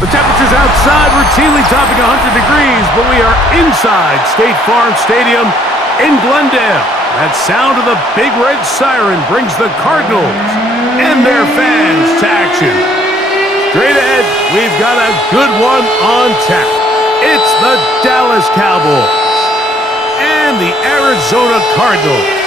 The temperatures outside routinely topping 100 degrees, but we are inside State Farm Stadium in Glendale. That sound of the Big Red Siren brings the Cardinals and their fans to action. Straight ahead, we've got a good one on tap. It's the Dallas Cowboys and the Arizona Cardinals.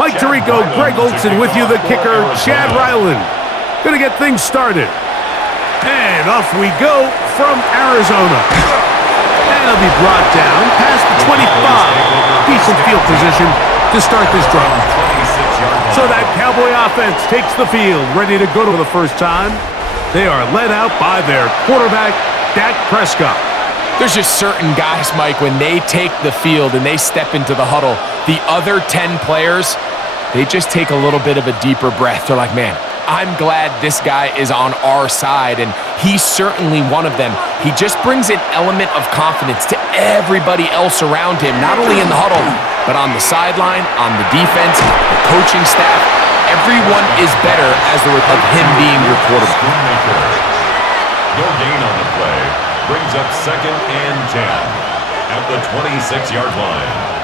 Mike Tirico, Greg Olson with you, the kicker, Chad Ryland. Gonna get things started. And off we go from Arizona. And it'll be brought down past the 25. Decent field position to start this drive. So that Cowboy offense takes the field, ready to go to the first time. They are led out by their quarterback, Dak Prescott. There's just certain guys, Mike, when they take the field and they step into the huddle, the other 10 players, they just take a little bit of a deeper breath. They're like, man, I'm glad this guy is on our side, and he's certainly one of them. He just brings an element of confidence to everybody else around him, not only in the huddle, but on the sideline, on the defense, the coaching staff. Everyone is better as the result of him being your quarterback. No gain on the play. Brings up 2nd and 10 at the 26-yard line.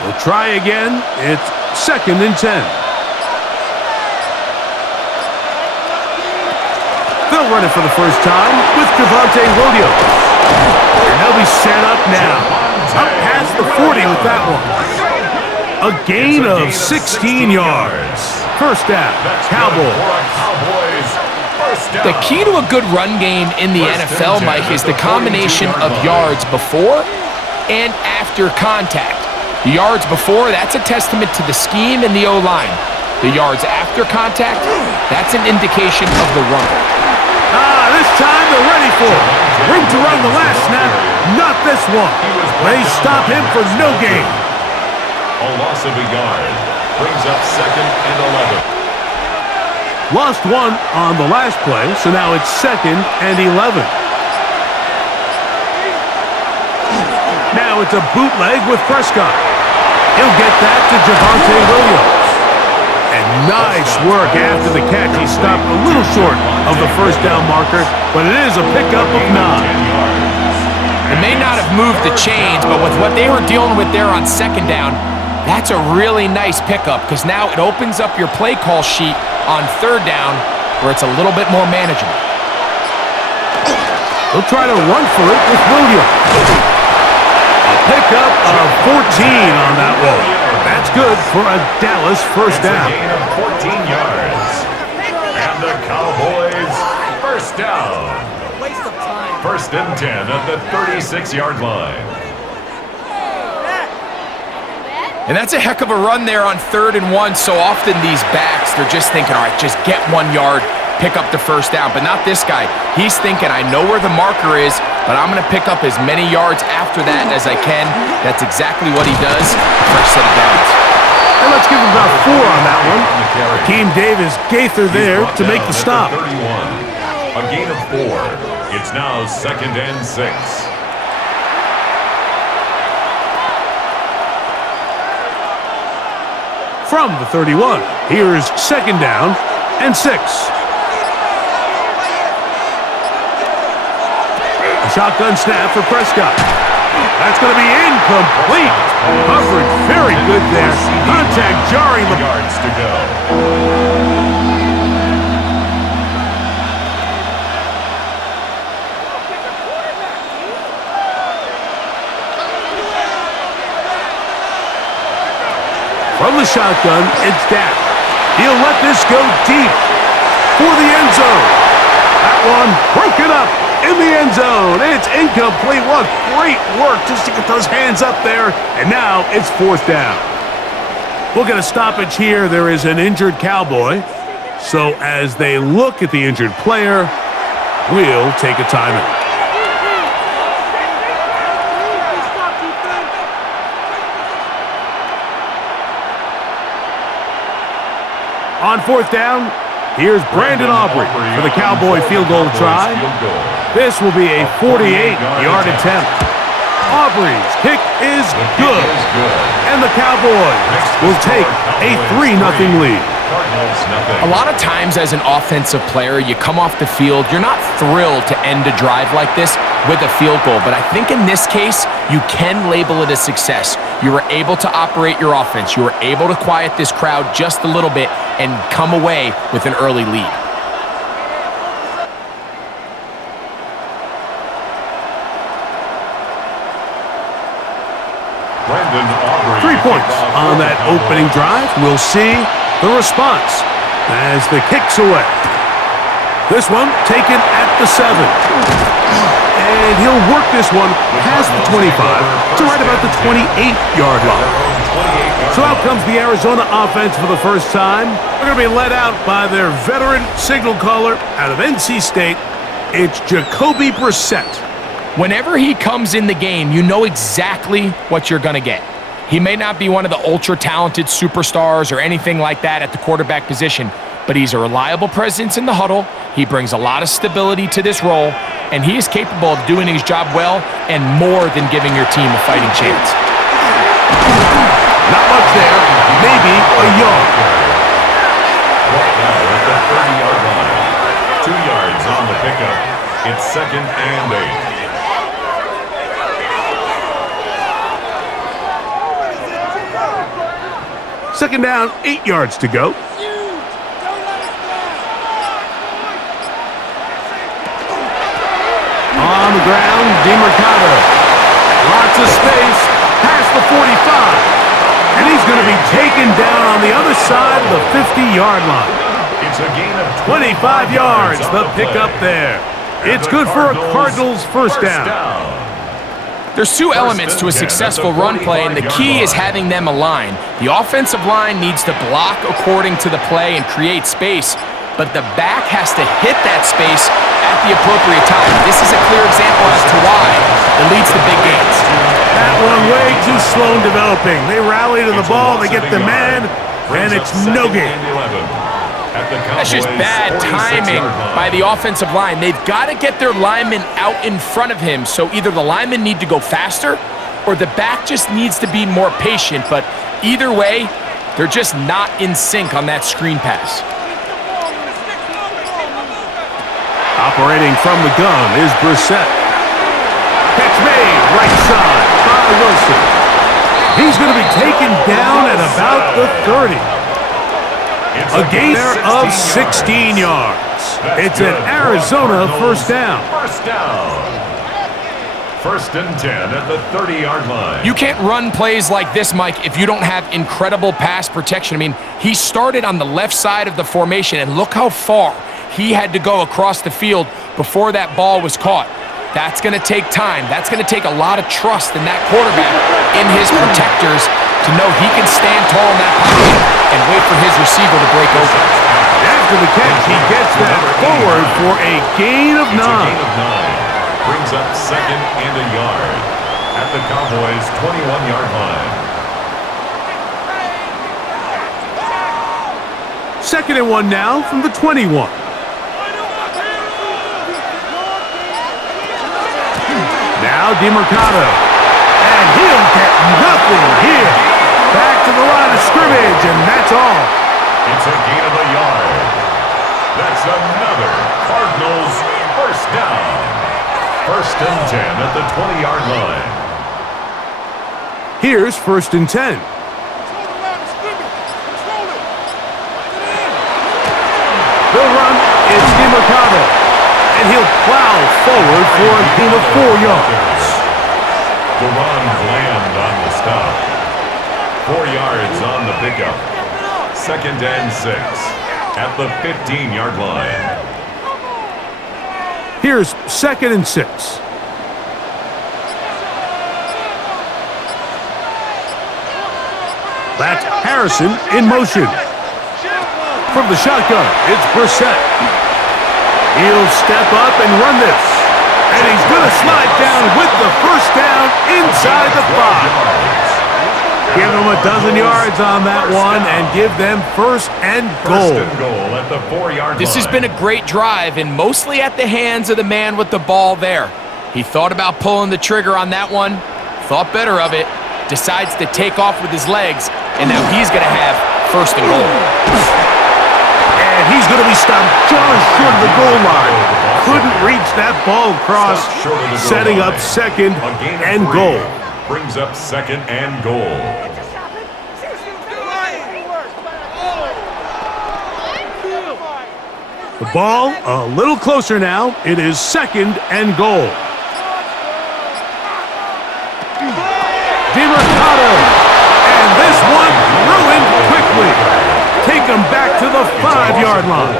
We'll try again. It's 2nd and 10. They'll run it for the first time with Javonte Williams. And they'll be set up now. Up past the 40 with that one. A gain of 16 yards. First down, Cowboys. The key to a good run game in the NFL, Mike, is the combination of yards before and after contact. The yards before, that's a testament to the scheme and the O-line. The yards after contact, that's an indication of the run. This time they're ready for it. Room to run the last snap, not this one. They stop him for no gain. A loss of a yard brings up 2nd and 11. Lost one on the last play, so now it's 2nd and 11. Now it's a bootleg with Prescott. He'll get that to Javonte Williams. And nice work after the catch. He stopped a little short of the first down marker, but it is a pickup of 9. It may not have moved the chains, but with what they were dealing with there on 2nd down, that's a really nice pickup because now it opens up your play call sheet on 3rd down where it's a little bit more manageable. They'll try to run for it with Williams. A pickup of 14 on that one. That's good for a Dallas first down. A gain of 14 yards. And the Cowboys first down. 1st and 10 at the 36-yard line. And that's a heck of a run there on 3rd and 1. So often these backs, they're just thinking, all right, just get 1 yard, pick up the first down. But not this guy. He's thinking, I know where the marker is, but I'm going to pick up as many yards after that as I can. That's exactly what he does. Fresh set of downs. And let's give him about 4 on that one. Akeem Davis, Gaither there to make the stop. 31. A gain of 4. It's now 2nd and 6. From the 31, here's 2nd down and 6. A shotgun snap for Prescott. That's going to be incomplete. Coverage very good there. Contact jarring the yards to go. From the shotgun, it's Dak. He'll let this go deep for the end zone. That one broken up in the end zone. It's incomplete. What great work just to get those hands up there. And now it's 4th down. We'll get a stoppage here. There is an injured Cowboy. So as they look at the injured player, we'll take a timeout. On fourth down, here's Brandon Aubrey for the Cowboy field goal try. This will be a 48-yard attempt. Aubrey's kick is good, and the Cowboys will take a 3-0 lead. A lot of times as an offensive player, you come off the field, you're not thrilled to end a drive like this with a field goal, but I think in this case, you can label it a success. You were able to operate your offense. You were able to quiet this crowd just a little bit and come away with an early lead. Brandon Aubrey 3 points on that opening drive. We'll see the response as the kick's away. This one taken at the 7. And he'll work this one past the 25 to right about the 28-yard line. So out comes the Arizona offense for the first time. They're going to be led out by their veteran signal caller out of NC State. It's Jacoby Brissett. Whenever he comes in the game, you know exactly what you're going to get. He may not be one of the ultra-talented superstars or anything like that at the quarterback position, but he's a reliable presence in the huddle. He brings a lot of stability to this role, and he is capable of doing his job well and more than giving your team a fighting chance. Not much there, maybe a yard. Right now at the 30-yard line. 2 yards on the pickup. It's 2nd and 8. Second down, 8 yards to go. On the ground, DeMercado. Lots of space, past the 45. And he's going to be taken down on the other side of the 50-yard line. It's a gain of 25 yards, the pickup there. It's good for a Cardinals first down. There's 2 elements to a successful run play, and the key is having them align. The offensive line needs to block according to the play and create space, but the back has to hit that space at the appropriate time. This is a clear example as to why it leads to big gains. That one way too slow in developing. They rally to the ball, they get the man, and it's no gain. That's just bad timing by the offensive line. They've got to get their linemen out in front of him, so either the linemen need to go faster or the back just needs to be more patient, but either way, they're just not in sync on that screen pass. Operating from the gun is Brissett. Catch made, right side by Wilson. He's going to be taken down at about the 30. A gain of 16 yards. It's an Arizona first down. First down. 1st and 10 at the 30-yard line. You can't run plays like this, Mike, if you don't have incredible pass protection. I mean, he started on the left side of the formation, and look how far he had to go across the field before that ball was caught. That's going to take time. That's going to take a lot of trust in that quarterback, in his protectors, to know he can stand tall in that pocket and wait for his receiver to break open. After the catch, he gets that forward for a gain of 9. Brings up 2nd and a yard at the Cowboys' 21-yard line. 2nd and 1 now from the 21. Now DeMercado. And he'll get nothing here. Back to the line of scrimmage, and that's all. It's a gain of a yard. That's another Cardinals first down. 1st and 10 at the 20-yard line. Here's 1st and 10. They'll run, it's DeMercado. And he'll plow forward for a gain of 4 yards. The run bland on the stop. 4 yards on the pickup. 2nd and 6 at the 15-yard line. Here's 2nd and 6. That's Harrison in motion. from the shotgun. It's Brissett. He'll step up and run this. And he's going to slide down with the first down inside the 5. Give them a dozen yards on that one and give them first and goal. First and goal at the 4-yard line. This has been a great drive, and mostly at the hands of the man with the ball there. He thought about pulling the trigger on that one, thought better of it, decides to take off with his legs, and now he's going to have first and goal. And he's going to be stopped just short of the goal line. Couldn't reach that ball across, setting up second and goal. Brings up second and goal. The ball a little closer now. It is second and goal. DeMercado. And this one ruined quickly. Take him back to the 5-yard line.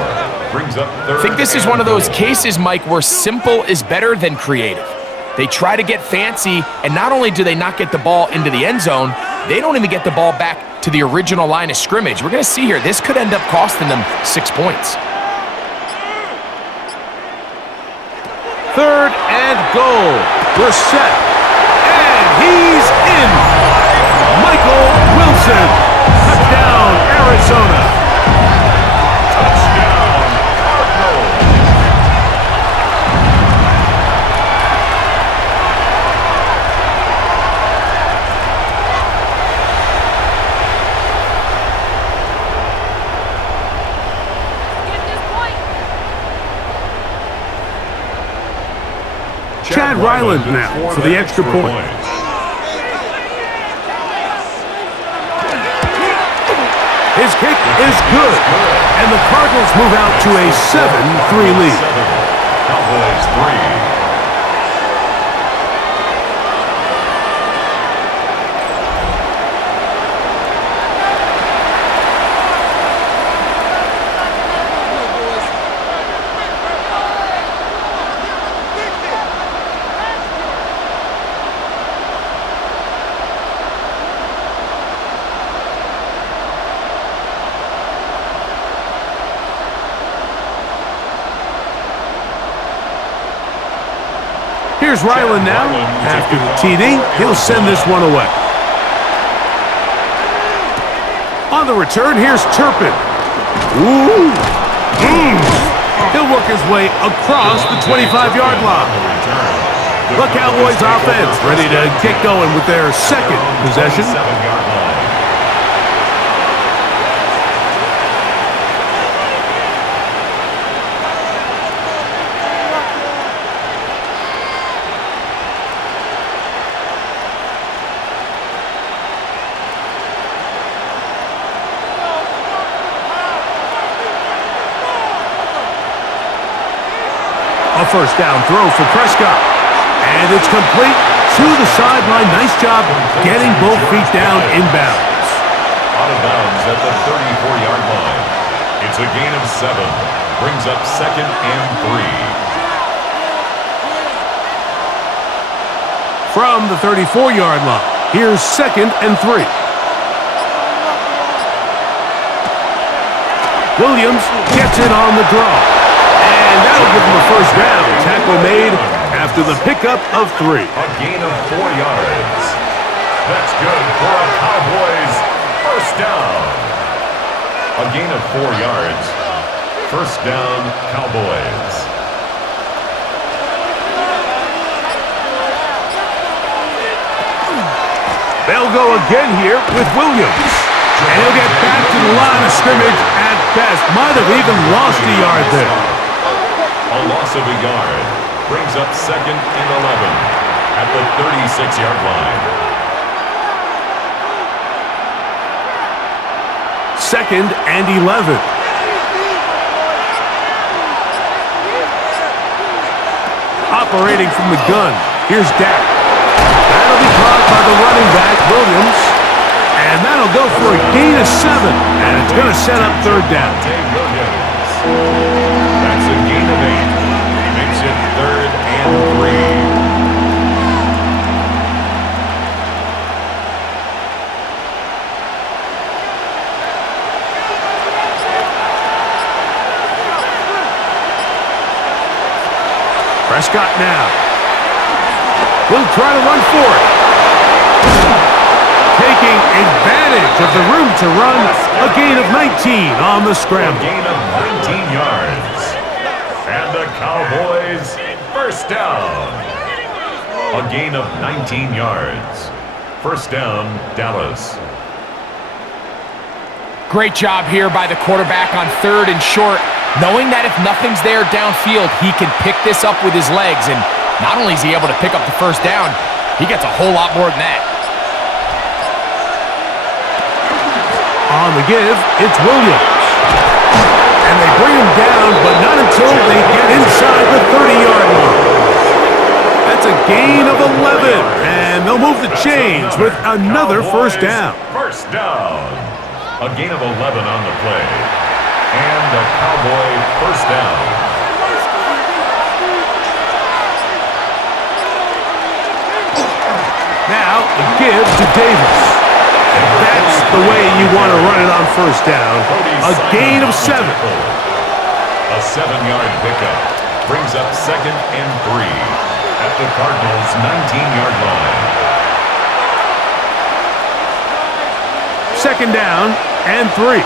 Brings up third. I think this is one of those cases, Mike, where simple is better than creative. They try to get fancy, and not only do they not get the ball into the end zone, they don't even get the ball back to the original line of scrimmage. We're going to see here, this could end up costing them 6 points. Third and goal. Brissett. And he's in. Michael Wilson. Touchdown, Arizona. Touchdown, Cardinals. Chad Ryland now for the extra point. His kick is good, and the Cardinals move out to a 7-3 lead. Cowboys 3. Here's Ryland now. After the TD, he'll send this one away. On the return, here's Turpin. Ooh. He'll work his way across the 25-yard line. The Cowboys offense ready to get going with their second possession. A first down throw for Prescott. And it's complete to the sideline. Nice job getting both feet down inbounds. Out of bounds at the 34-yard line. It's a gain of 7. Brings up second and 3. From the 34-yard line, here's second and 3. Williams gets it on the draw. And that'll give him a first down. Tackle made after the pickup of 3. A gain of 4 yards. That's good for a Cowboys first down. A gain of 4 yards. First down, Cowboys. They'll go again here with Williams. And he'll get back to the line of scrimmage at best. Might have even lost a yard there. A loss of a yard. Brings up second and 11 at the 36-yard line. Second and 11. Operating from the gun. Here's Dak. That'll be caught by the running back, Williams. And that'll go for a gain of 7. And it's going to set up third down. That's a gain of 8. Makes it third and 3. Prescott now. He'll try to run for it. Taking advantage of the room to run. A gain of 19 on the scramble. A gain of 19 yards. And the Cowboys first down. A gain of 19 yards. First down, Dallas. Great job here by the quarterback on 3rd and short, knowing that if nothing's there downfield, he can pick this up with his legs. And not only is he able to pick up the first down, he gets a whole lot more than that. On the give, it's Williams. And they bring him down, but not until they get inside the 30-yard line. That's a gain of 11, and they'll move the chains with another first down. First down. A gain of 11 on the play. And the Cowboy first down. Now, a give to Davis. That's the way you want to run it on first down. A gain of 7. A 7-yard pickup brings up 2nd and 3 at the Cardinals' 19-yard line. 2nd down and 3.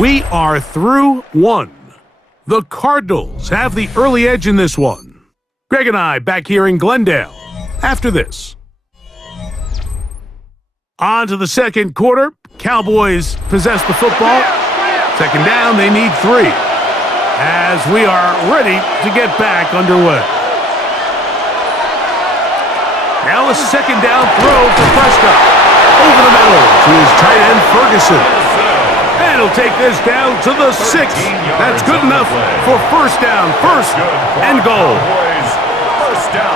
We are through 1. The Cardinals have the early edge in this one. Greg and I back here in Glendale after this. On to the second quarter. Cowboys possess the football. 2nd down, they need 3. As we are ready to get back underway. Now a 2nd down throw for Prescott. Over the middle to his tight end, Ferguson. And he'll take this down to the 6. That's good enough for first down, first and goal.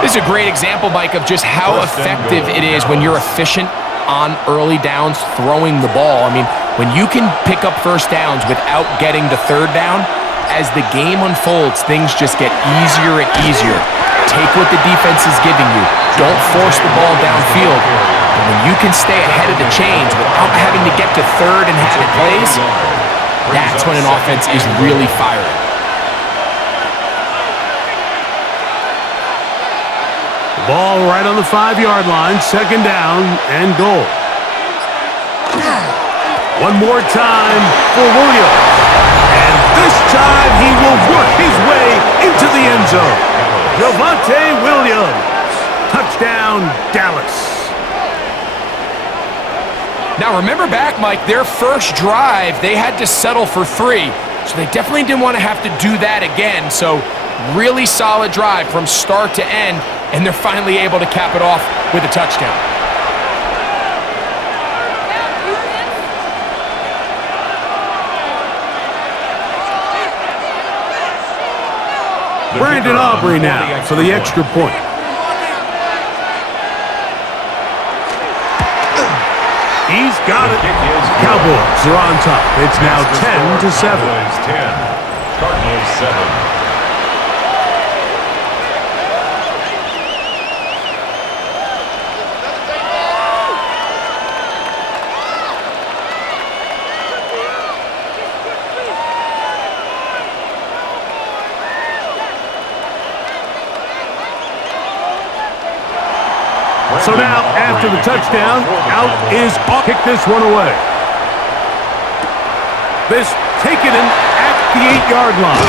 This is a great example, Mike, of just how effective it is when you're efficient on early downs throwing the ball. I mean, when you can pick up first downs without getting to 3rd down, as the game unfolds, things just get easier and easier. Take what the defense is giving you. Don't force the ball downfield. And when you can stay ahead of the chains without having to get to 3rd and have it plays, that's when an offense is really firing. The ball right on the 5-yard line, 2nd down and goal. One more time for Williams. And this time he will work his way into the end zone. Javonte Williams. Touchdown, Dallas. Now remember back, Mike, their first drive, they had to settle for 3. So they definitely didn't want to have to do that again. So really solid drive from start to end, and they're finally able to cap it off with a touchdown. Brandon Aubrey now for the extra point. He's got it. Cowboys are on top. It's now 10-7. Cowboys 10, Cardinals 7. So now, after the touchdown, out is off. Kick this one away. This taken in at the 8-yard line.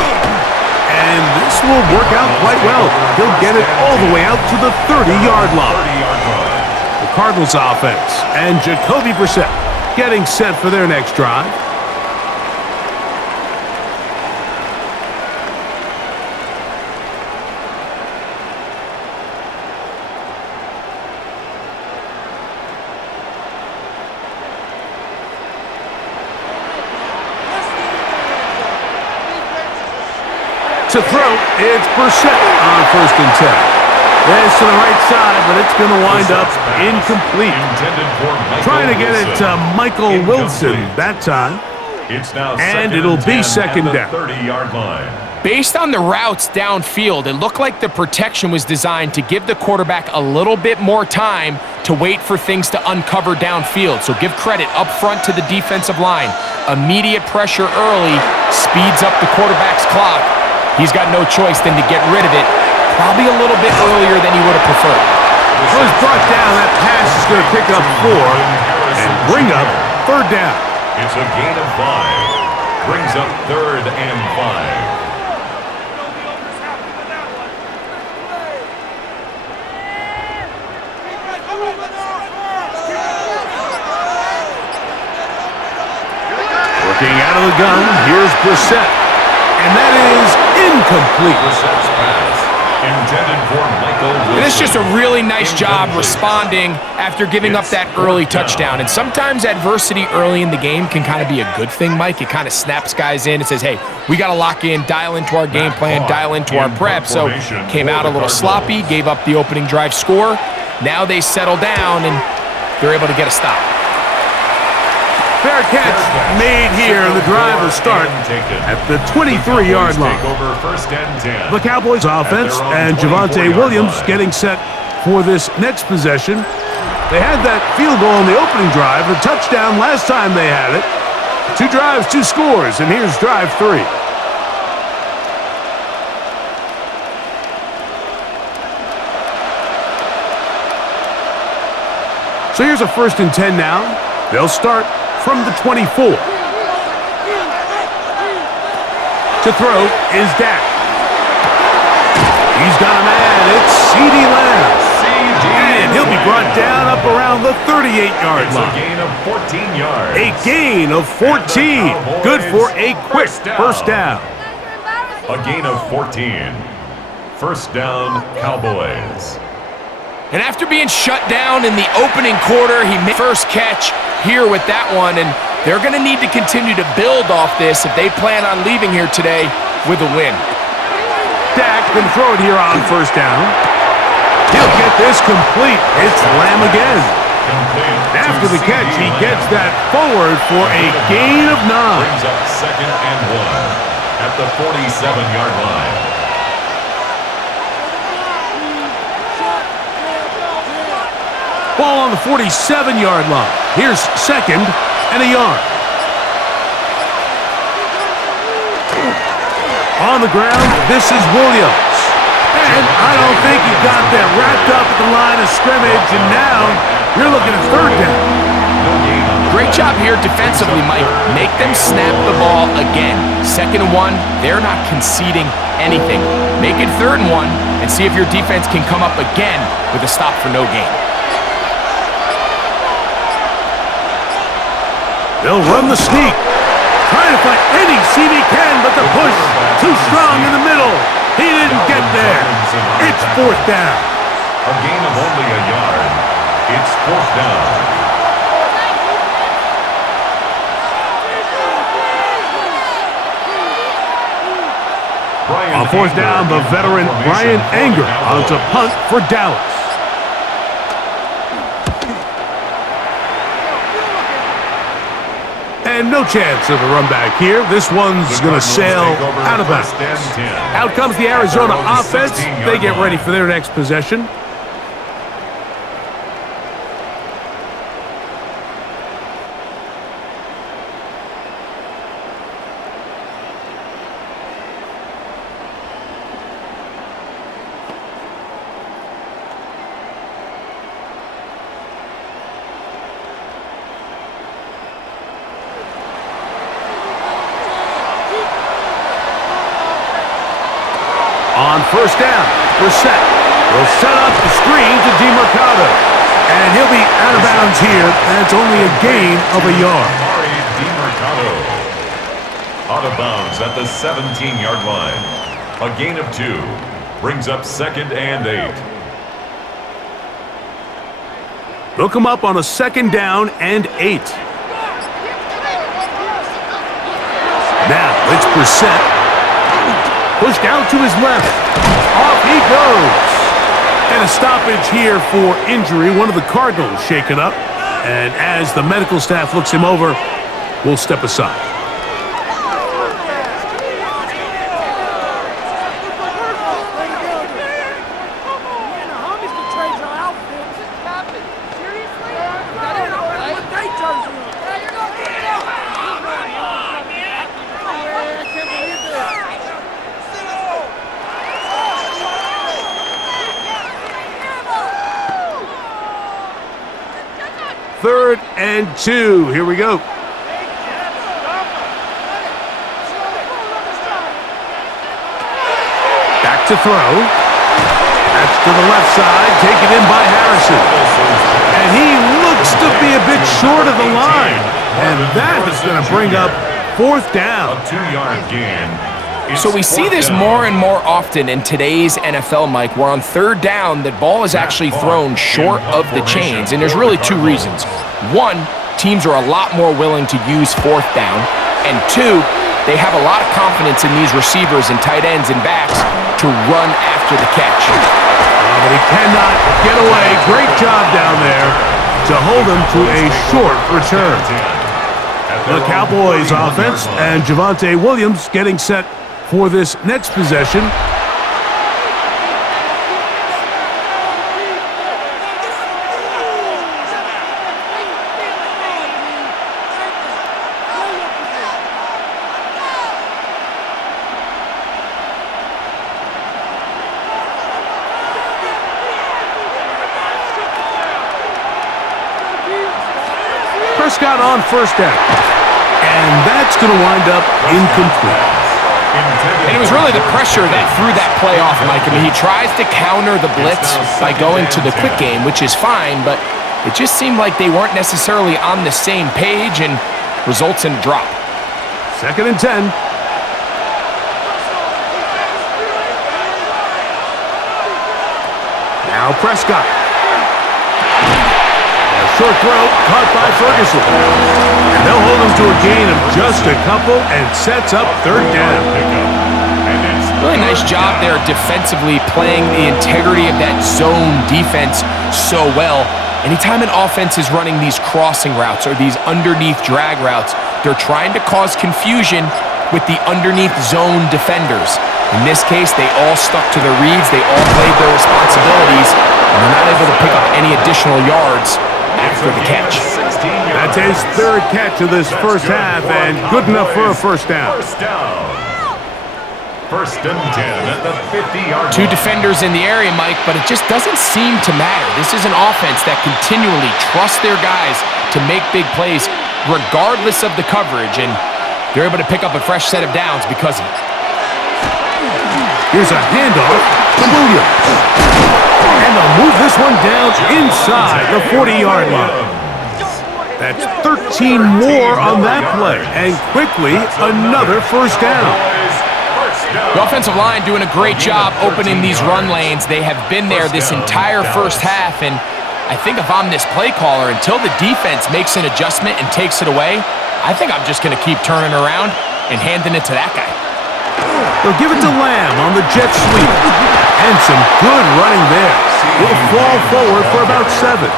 And this will work out quite well. He'll get it all the way out to the 30-yard line. The Cardinals offense and Jacoby Brissett getting set for their next drive. To throw, it's Brissett on 1st and 10. This to the right side, but it's going to wind up incomplete. Trying to get it to Michael Wilson that time. It's now and it'll be 2nd down. 30-yard line. Based on the routes downfield, it looked like the protection was designed to give the quarterback a little bit more time to wait for things to uncover downfield. So give credit up front to the defensive line. Immediate pressure early speeds up the quarterback's clock. He's got no choice than to get rid of it, probably a little bit earlier than he would have preferred. So he's brought down. That pass is going to pick up 4 and bring up 3rd down. It's a gain of 5. Brings up 3rd and 5. Working out of the gun, here's Brissett. And that is incomplete. Brissett's pass intended for Michael Wilson. And it's just a really nice job responding after giving up that early touchdown. And sometimes adversity early in the game can kind of be a good thing, Mike. It kind of snaps guys in and says, hey, we got to lock in, dial into our game plan, dial into our prep. So came out a little sloppy, gave up the opening drive score. Now they settle down and they're able to get a stop. Fair catch made here, and the drive will start at the 23-yard line. The Cowboys offense and Javonte Williams getting set for this next possession. They had that field goal on the opening drive, the touchdown last time they had it. 2 drives, 2 scores, and here's drive 3. So here's a 1st and 10 now. They'll start from the 24. To throw is Dak. He's got a man. It's CeeDee Lamb. And he'll be brought down up around the 38-yard line. A gain of 14 yards. A gain of 14. Good for a quick first down. A gain of 14. First down, Cowboys. And after being shut down in the opening quarter, he made first catch here with that one, and they're going to need to continue to build off this if they plan on leaving here today with a win. Dak can throw it here on first down. He'll get this complete. It's Lamb again. After the catch, he gets that forward for a gain of 9. Brings up 2nd and 1 at the 47-yard line. Ball on the 47-yard line. Here's 2nd and a yard. On the ground, this is Williams. And I don't think he got that wrapped up at the line of scrimmage, and now you're looking at 3rd down. Great job here defensively, Mike. Make them snap the ball again. 2nd and 1, they're not conceding anything. Make it 3rd and 1 and see if your defense can come up again with a stop for no gain. They'll run the sneak. Trying to find any seam he can, but the push too strong in the middle. He didn't get there. It's 4th down. A gain of only a yard. It's 4th down. On 4th down, the veteran Brian Anger on to punt for Dallas. And no chance of a run back here. This one's going to sail out of bounds. Out comes the Arizona offense. They get ready for their next possession. On first down, Brissett will set up the screen to DeMercado. And he'll be out of bounds here, and it's only a gain of a yard. DeMercado out of bounds at the 17-yard line. A gain of 2 brings up 2nd and 8. They'll come up on a 2nd down and 8. Now it's Brissett. Pushed out to his left. Off he goes. And a stoppage here for injury. One of the Cardinals shaken up. And as the medical staff looks him over, we'll step aside. and 2. Here we go. Back to throw. That's to the left side, taken in by Harrison. And he looks to be a bit short of the line. And that is going to bring up 4th down. A 2-yard gain. So we see this more and more often in today's NFL, Mike, where on 3rd down, the ball is actually thrown short of the chains. And there's really 2 reasons. 1, teams are a lot more willing to use 4th down. And 2, they have a lot of confidence in these receivers and tight ends and backs to run after the catch. But he cannot get away. Great job down there to hold him to a short return. The Cowboys offense and Javonte Williams getting set for this next possession. Prescott on 1st down. And that's going to wind up incomplete. And it was really the pressure that threw that play off, Mike. I mean, he tries to counter the blitz by going to the quick game, which is fine, but it just seemed like they weren't necessarily on the same page and results in a drop. 2nd and 10. Now Prescott. Short throw, caught by Ferguson. And they'll hold him to a gain of just a couple and sets up 3rd down. Really nice job there defensively, playing the integrity of that zone defense so well. Anytime an offense is running these crossing routes or these underneath drag routes, they're trying to cause confusion with the underneath zone defenders. In this case, they all stuck to their reads, they all played their responsibilities, and they're not able to pick up any additional yards after the catch. That's his 3rd catch of this first half, and good enough for a 1st down. 1st and 10 at the 50-yard line. 2 defenders in the area, Mike, but it just doesn't seem to matter. This is an offense that continually trusts their guys to make big plays regardless of the coverage, and they're able to pick up a fresh set of downs because of it. Here's a handoff to Williams. And they'll move this one down inside the 40-yard line. That's 13 more on that play. And quickly, another 1st down. The offensive line doing a great job opening these run lanes. They have been there this entire first half. And I think if I'm this play caller, until the defense makes an adjustment and takes it away, I think I'm just going to keep turning around and handing it to that guy. They'll give it to Lamb on the jet sweep. And some good running there. He'll fall forward for about 7.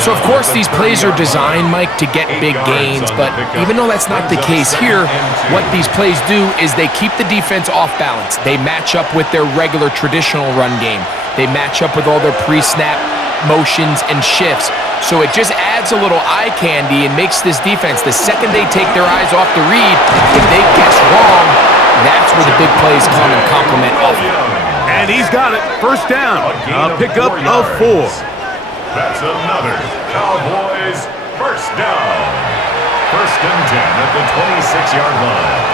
So, of course, these plays are designed, Mike, to get big gains, but even though that's not the case here, what these plays do is they keep the defense off balance. They match up with their regular traditional run game. They match up with all their pre-snap motions and shifts. So it just adds a little eye candy and makes this defense, the second they take their eyes off the read, if they guess wrong, that's where the big plays come and complement off. And he's got it. 1st down. A pickup of 4. That's another Cowboys 1st down. 1st and 10 at the 26-yard line.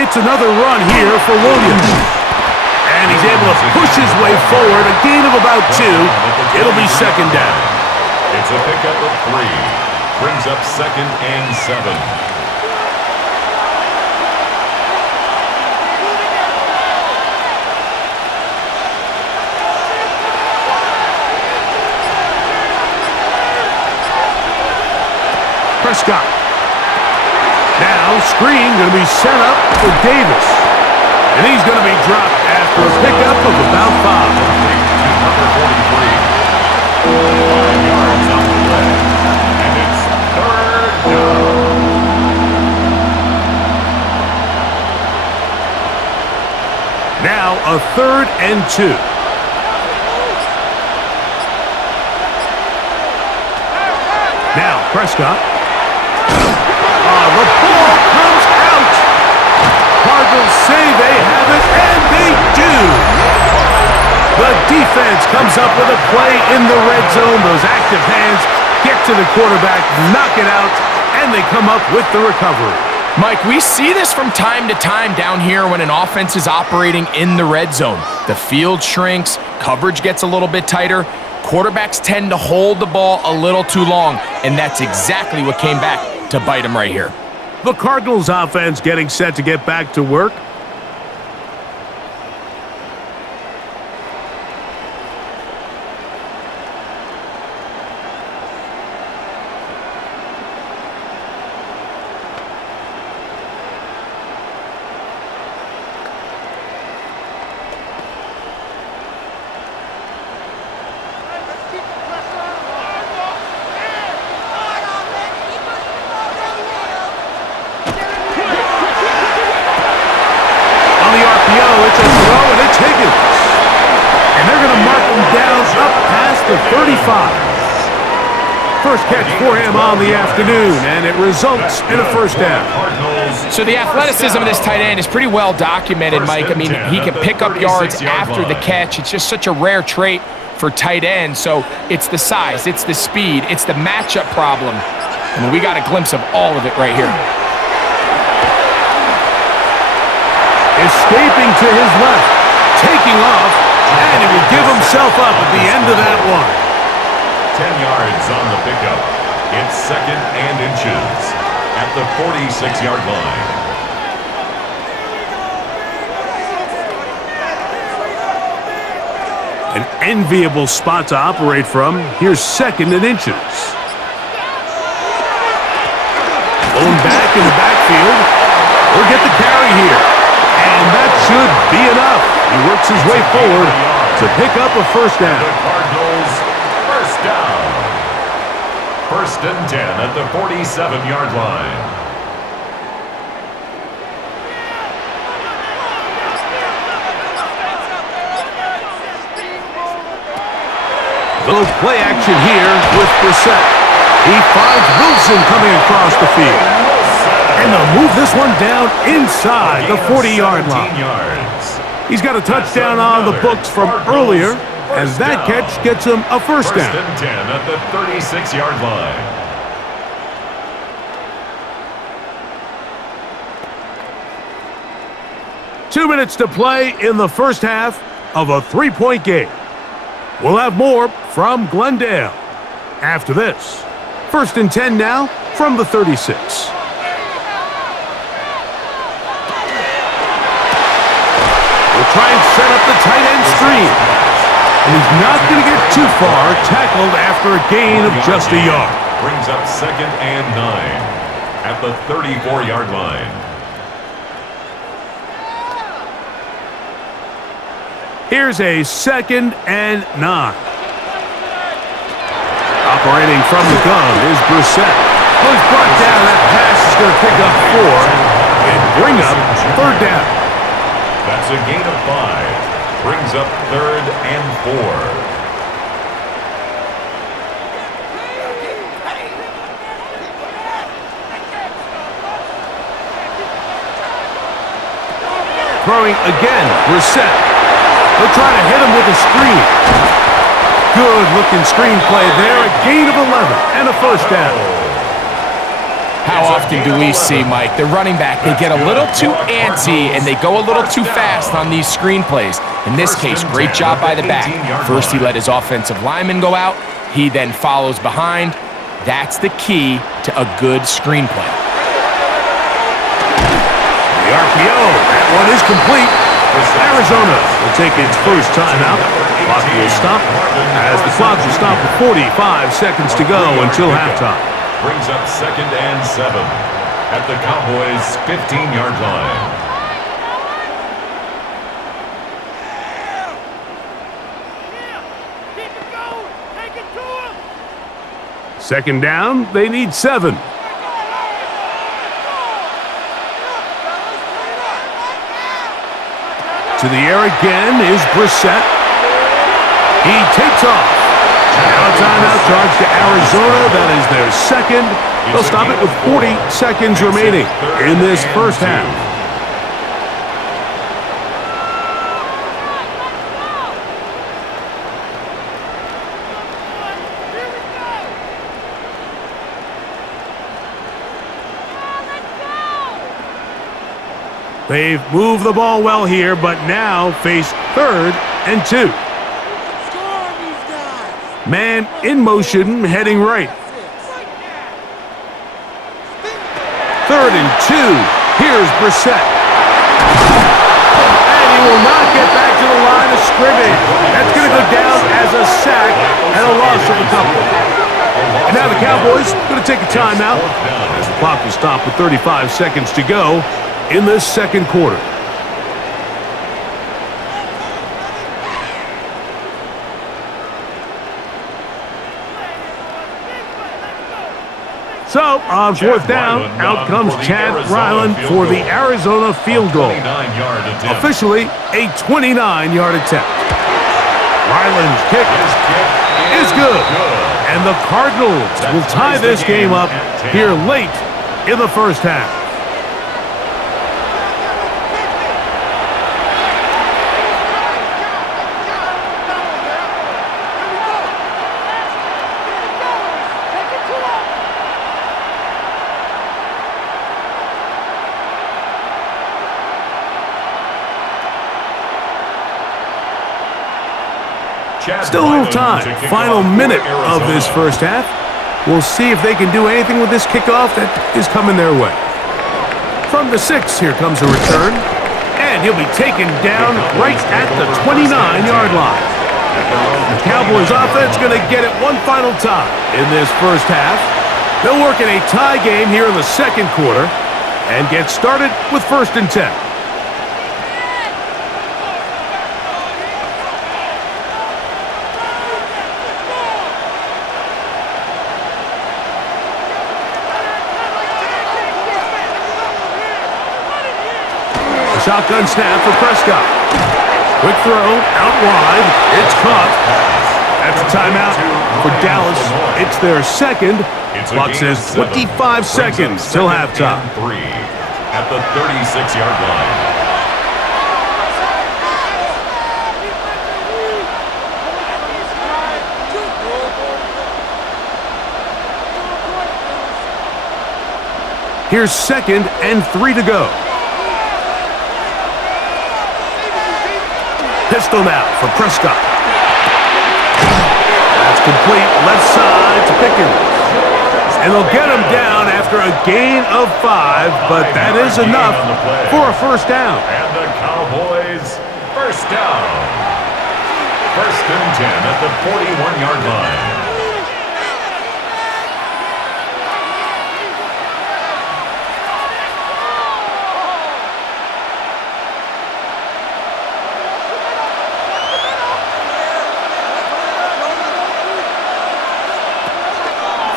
It's another run here for Williams. And he's able to push his way forward, a gain of about 2. It'll be 2nd down. It's a pickup of 3. Brings up 2nd and 7. Prescott. Now, screen going to be set up for Davis. And he's going to be dropped after a pickup of about 5. Number 43. 5 yards on the play. And it's 3rd down. Now, a 3rd and 2. Now, Prescott. The ball comes out. The defense comes up with a play in the red zone. Those active hands get to the quarterback, knock it out, and they come up with the recovery. Mike, we see this from time to time down here when an offense is operating in the red zone. The field shrinks, coverage gets a little bit tighter, quarterbacks tend to hold the ball a little too long, and that's exactly what came back to bite them right here. The Cardinals offense getting set to get back to work. It's a throw, and it's Higgins. And they're going to mark him down up past the 35. First catch for him on the afternoon, and it results in a first down. So the athleticism of this tight end is pretty well documented, Mike. I mean, he can pick up yards after the catch. It's just such a rare trait for tight ends. So it's the size, it's the speed, it's the matchup problem. I mean, we got a glimpse of all of it right here. Escaping to his left, taking off, and he will give himself up at the end of that one. 10 yards on the pickup. It's 2nd and inches at the 46-yard line. An enviable spot to operate from. Here's 2nd and inches. Blown back in the backfield. We'll get the carry here. And that should be enough. He works his way forward to pick up a first down. The Cardinals, first down. 1st and 10 at the 47-yard line. Little play action here with Brissett. He finds Wilson coming across the field. And they'll move this one down inside the 40-yard line. He's got a touchdown on the books from earlier, and that catch gets him a first down. 1st and 10 at the 36-yard line. Two minutes to play in the first half of a 3-point game. We'll have more from Glendale after this. 1st and 10 now from the 36. We'll try and set up the tight end screen. And he's not going to get too far, tackled after a gain of just a yard. Brings up 2nd and 9 at the 34-yard line. Here's a 2nd and 9. Operating from the gun is Brissett. Well, he's brought down. That pass is going to pick up 4 and bring up 3rd down. That's a gain of 5. Brings up 3rd and 4. Throwing again, Brissett. They'll try to hit him with a screen. Good-looking screen play there. A gain of 11 and a first down. How often do we see, Mike, the running back, they get a little too antsy and they go a little too fast on these screen plays. In this case, great job by the back. First, he let his offensive lineman go out. He then follows behind. That's the key to a good screen play. The RPO, that one is complete. Arizona will take its first timeout. Clock will stop as the clock will stop with 45 seconds to go until halftime. Brings up 2nd and 7 at the Cowboys' 15-yard line. Second down, they need 7. To the air again is Brissett. He takes off. Now a timeout charge to Arizona. That is their 2nd. They'll stop it with 40 seconds remaining in this first half. They've moved the ball well here, but now face 3rd and 2. Man in motion, heading right. 3rd and 2. Here's Brissett. And he will not get back to the line of scrimmage. That's going to go down as a sack and a loss of a couple. And now the Cowboys going to take a timeout as the clock will stop with 35 seconds to go in this second quarter. So, on 4th down, out comes Chad Ryland for the Arizona field goal. Officially, a 29-yard attempt. Ryland's kick is good. And the Cardinals will tie this game up here late in the first half. Still a little time. Final minute of this first half. We'll see if they can do anything with this kickoff that is coming their way. From the 6, here comes a return. And he'll be taken down right at the 29-yard line. The Cowboys offense going to get it one final time in this first half. They'll work in a tie game here in the second quarter and get started with 1st and 10. Shotgun snap for Prescott. Quick throw, out wide. It's caught. That's a timeout for Dallas. It's their second. Clock says 25 seconds till halftime. 3 at the 36-yard line. Here's 2nd and 3 to go. Pistol now for Prescott. That's complete. Left side to Pickens. And they'll get him down after a gain of 5, but that is enough for a first down. And the Cowboys first down. 1st and 10 at the 41-yard line.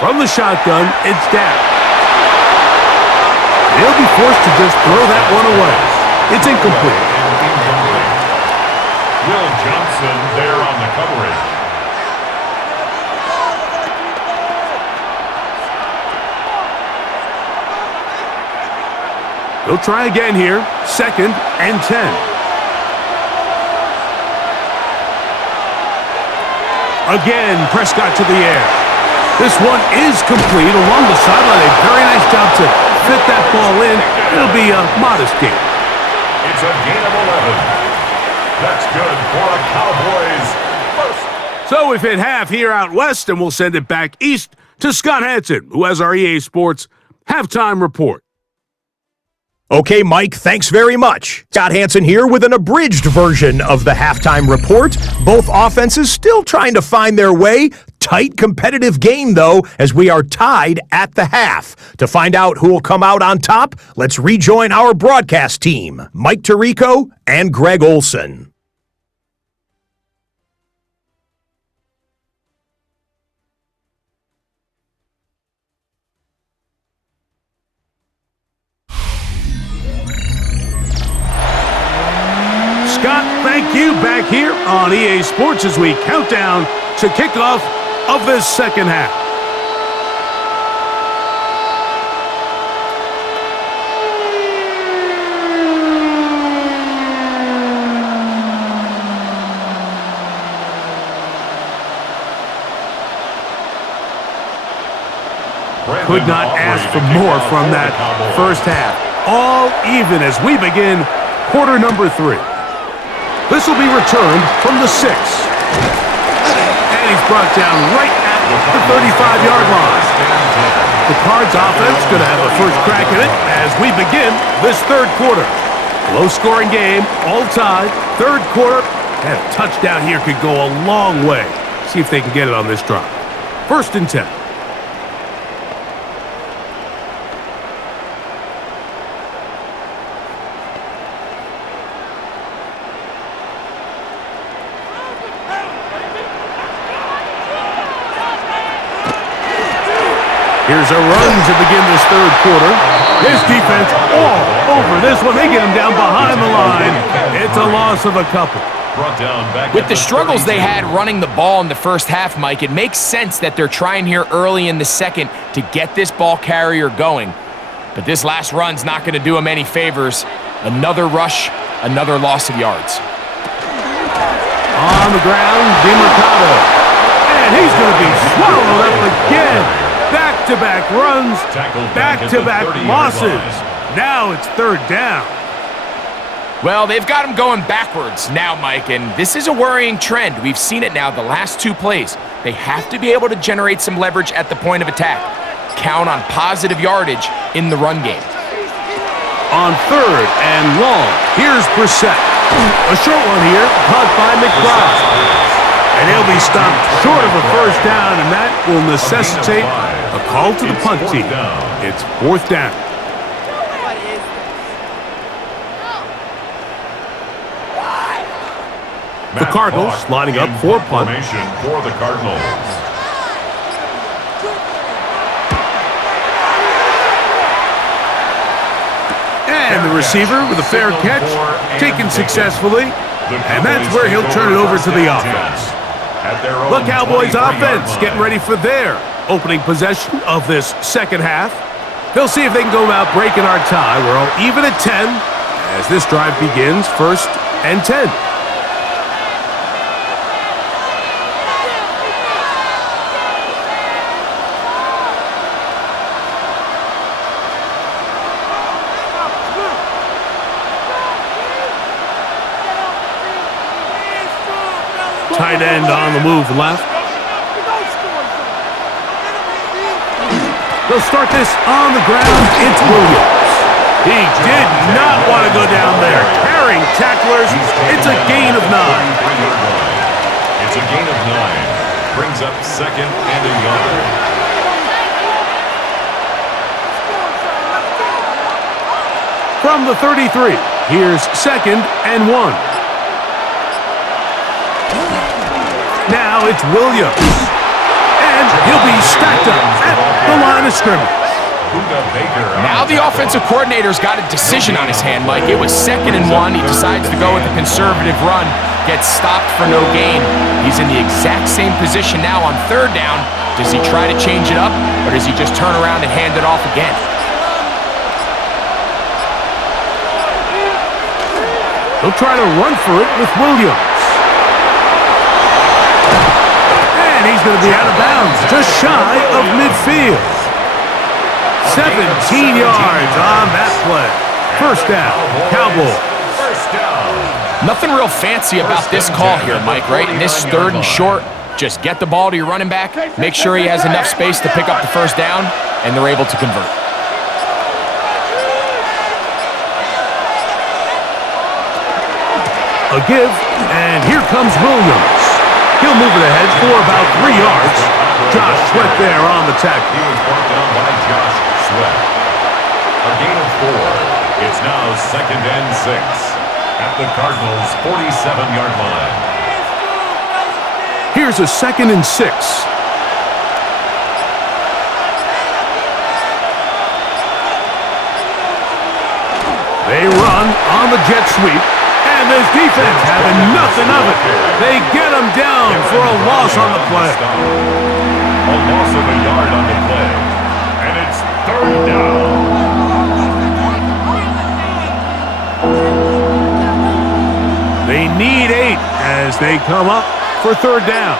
From the shotgun, it's down. They'll be forced to just throw that one away. It's incomplete. Will Johnson there on the coverage. They'll try again here. 2nd and 10. Again, Prescott to the air. This one is complete along the sideline. A very nice job to fit that ball in. It'll be a modest gain. It's a gain of 11. That's good for a Cowboys first. So we've hit half here out west, and we'll send it back east to Scott Hansen, who has our EA Sports halftime report. Okay, Mike, thanks very much. Scott Hansen here with an abridged version of the halftime report. Both offenses still trying to find their way. Tight competitive game, though, as we are tied at the half. To find out who will come out on top, let's rejoin our broadcast team, Mike Tirico and Greg Olson. Scott, thank you. Back here on EA Sports as we count down to kickoff of this second half. Could not ask for more from that first half. all even as we begin quarter number 3. This will be returned from the 6. And he's brought down right at the 35-yard line. The Cards offense going to have a first crack at it as we begin this third quarter. Low-scoring game, all tied, third quarter. And a touchdown here could go a long way. See if they can get it on this drive. 1st and 10. Here's a run to begin this third quarter. This defense all over this one. They get him down behind the line. It's a loss of a couple. With the struggles they had running the ball in the first half, Mike, it makes sense that they're trying here early in the second to get this ball carrier going. But this last run's not going to do him any favors. Another rush, another loss of yards. On the ground, DeMarcado. And he's going to be swallowed up again. Back-to-back runs, back-to-back losses. Now it's third down. Well, they've got him going backwards now, Mike, and this is a worrying trend. We've seen it now the last 2 plays. They have to be able to generate some leverage at the point of attack. Count on positive yardage in the run game. On 3rd and long, here's Brissett. A short one here, caught by McBride. And he'll be stopped short of a first down, and that will necessitate a call to the punt team. It's 4th down. The Cardinals lining up for punt. For the Cardinals. And the receiver with a fair catch, taken successfully. And that's where he'll turn it over to the offense. The Cowboys offense getting ready for their opening possession of this second half. They'll see if they can go about breaking our tie. We're all even at 10 as this drive begins, 1st and 10. Tight end on the move left. They'll start this on the ground. It's Williams. He did not want to go down there. Carrying tacklers. It's a gain of 9. It's a gain of 9. Brings up 2nd and a yard. From the 33, here's 2nd and 1. Now it's Williams. And he'll be stacked up at the line of scrimmage. Now the offensive coordinator's got a decision on his hand, Mike. It was 2nd and 1. He decides to go with a conservative run. Gets stopped for no gain. He's in the exact same position now on 3rd down. Does he try to change it up, or does he just turn around and hand it off again? He'll try to run for it with Williams. And he's going to be out of bounds, just shy of midfield. 17 yards on that play. 1st down, Cowboys. Nothing real fancy about this call here, Mike, right? In this 3rd and short, just get the ball to your running back, make sure he has enough space to pick up the 1st down, and they're able to convert. A give, and here comes Williams. He'll move it ahead for about 3 yards. Josh Sweat there on the tackle. He was brought down by Josh Sweat. A gain of 4. It's now 2nd and 6 at the Cardinals' 47-yard line. Here's a 2nd and 6. They run on the jet sweep. And this defense having nothing of it. They get him down for a loss on the play. A loss of a yard on the play. And it's 3rd down. They need 8 as they come up for 3rd down.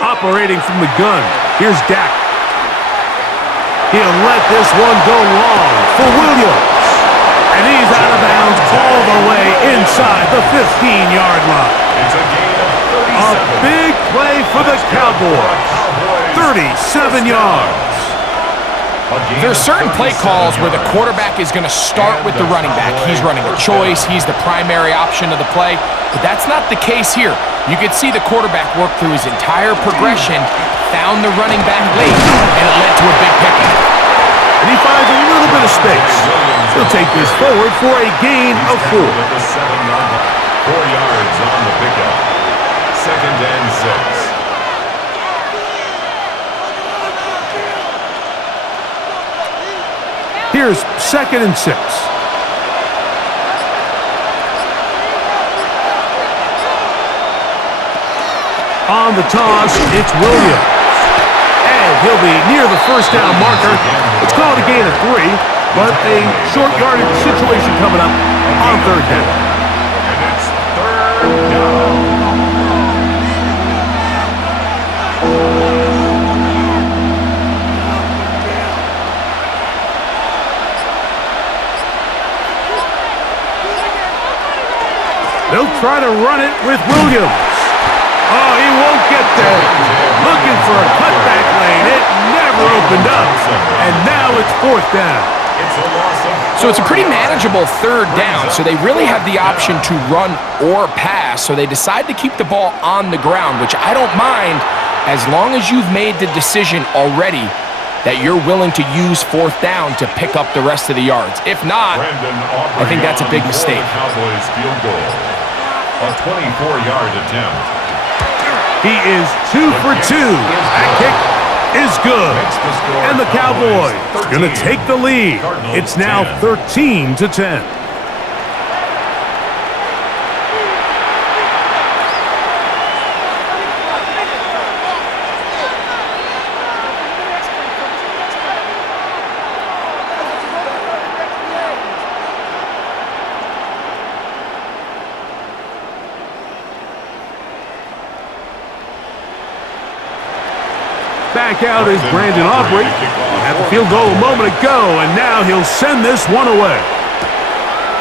Operating from the gun, here's Dak. he'll let this one go long for Williams. And he's out of bounds all the way inside the 15-yard line. It's a gain of A 37. big play for the Cowboys. 37 yards. There's certain play calls where the quarterback is going to start with the running back. He's running a choice. He's the primary option of the play. But that's not the case here. You could see the quarterback work through his entire progression, found the running back late, and it led to a big pickup. And he finds a little bit of space. He'll take this forward for a gain of 4. At the 7-yard line. 4 yards on the pickup. 2nd and 6. Here's 2nd and 6. On the toss, it's Williams. And he'll be near the first down marker. It's called a gain of 3, but a short yardage situation coming up on 3rd down. And it's 3rd down. They'll try to run it with Williams. Oh, he won't get there. Looking for a cutback lane. It never opened up. And now it's 4th down. It's a loss of 4. So it's a pretty manageable 3rd down, so they really have the option to run or pass, so they decide to keep the ball on the ground, which I don't mind as long as you've made the decision already that you're willing to use 4th down to pick up the rest of the yards. If not, I think that's a big mistake. Cowboys field goal. A 24-yard attempt. He is 2 for 2. That kick is good. And the Cowboys going to take the lead. It's now 13-10. Back out is Brandon Aubrey. Had the field goal a moment ago, and now he'll send this one away.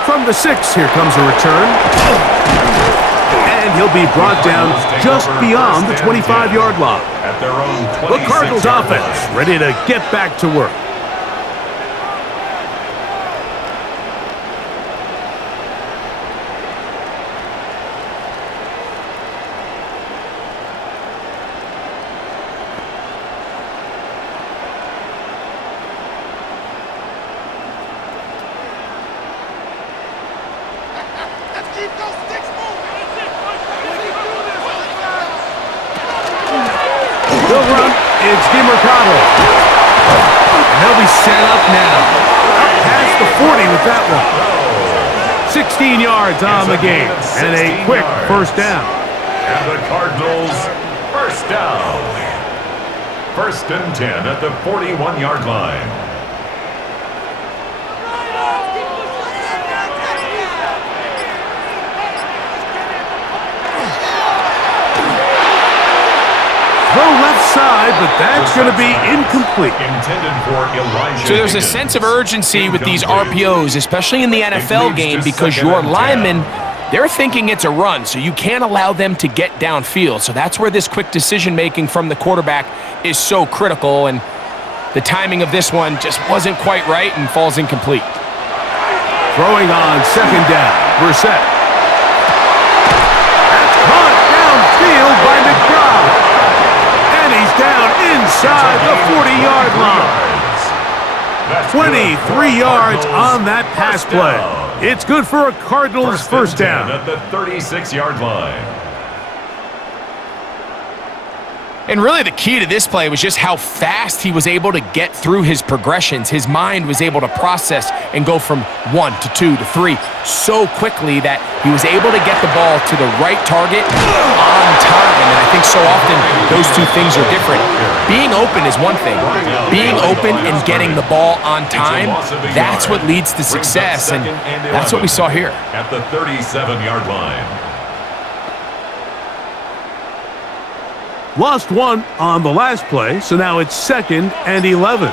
From the 6, here comes a return. And he'll be brought down just beyond the 25-yard line. At their own The Cardinals offense ready to get back to work. They'll run. It's DeMarcado. And they'll be set up now. Up past the 40 with that one. 16 yards on the game. And a quick first down. And the Cardinals first down. 1st and 10 at the 41-yard line. Throw left side, but that's going to be incomplete. Intended for Elijah. So there's a sense of urgency with these RPOs, especially in the NFL game, because your linemen, they're thinking it's a run, so you can't allow them to get downfield. So that's where this quick decision-making from the quarterback is so critical, and the timing of this one just wasn't quite right and falls incomplete. Throwing on 2nd down. Brissett. That's caught downfield by McBride. And he's down inside the 40-yard line. 23 yards on that pass play. It's good for a Cardinals first down. At the 36-yard line. And really the key to this play was just how fast he was able to get through his progressions. His mind was able to process and go from 1 to 2 to 3 so quickly that he was able to get the ball to the right target on time. And I think so often those two things are different. Being open is one thing. Being open and getting the ball on time, that's what leads to success. And that's what we saw here. At the 37-yard line. Lost one on the last play, so now it's 2nd and 11.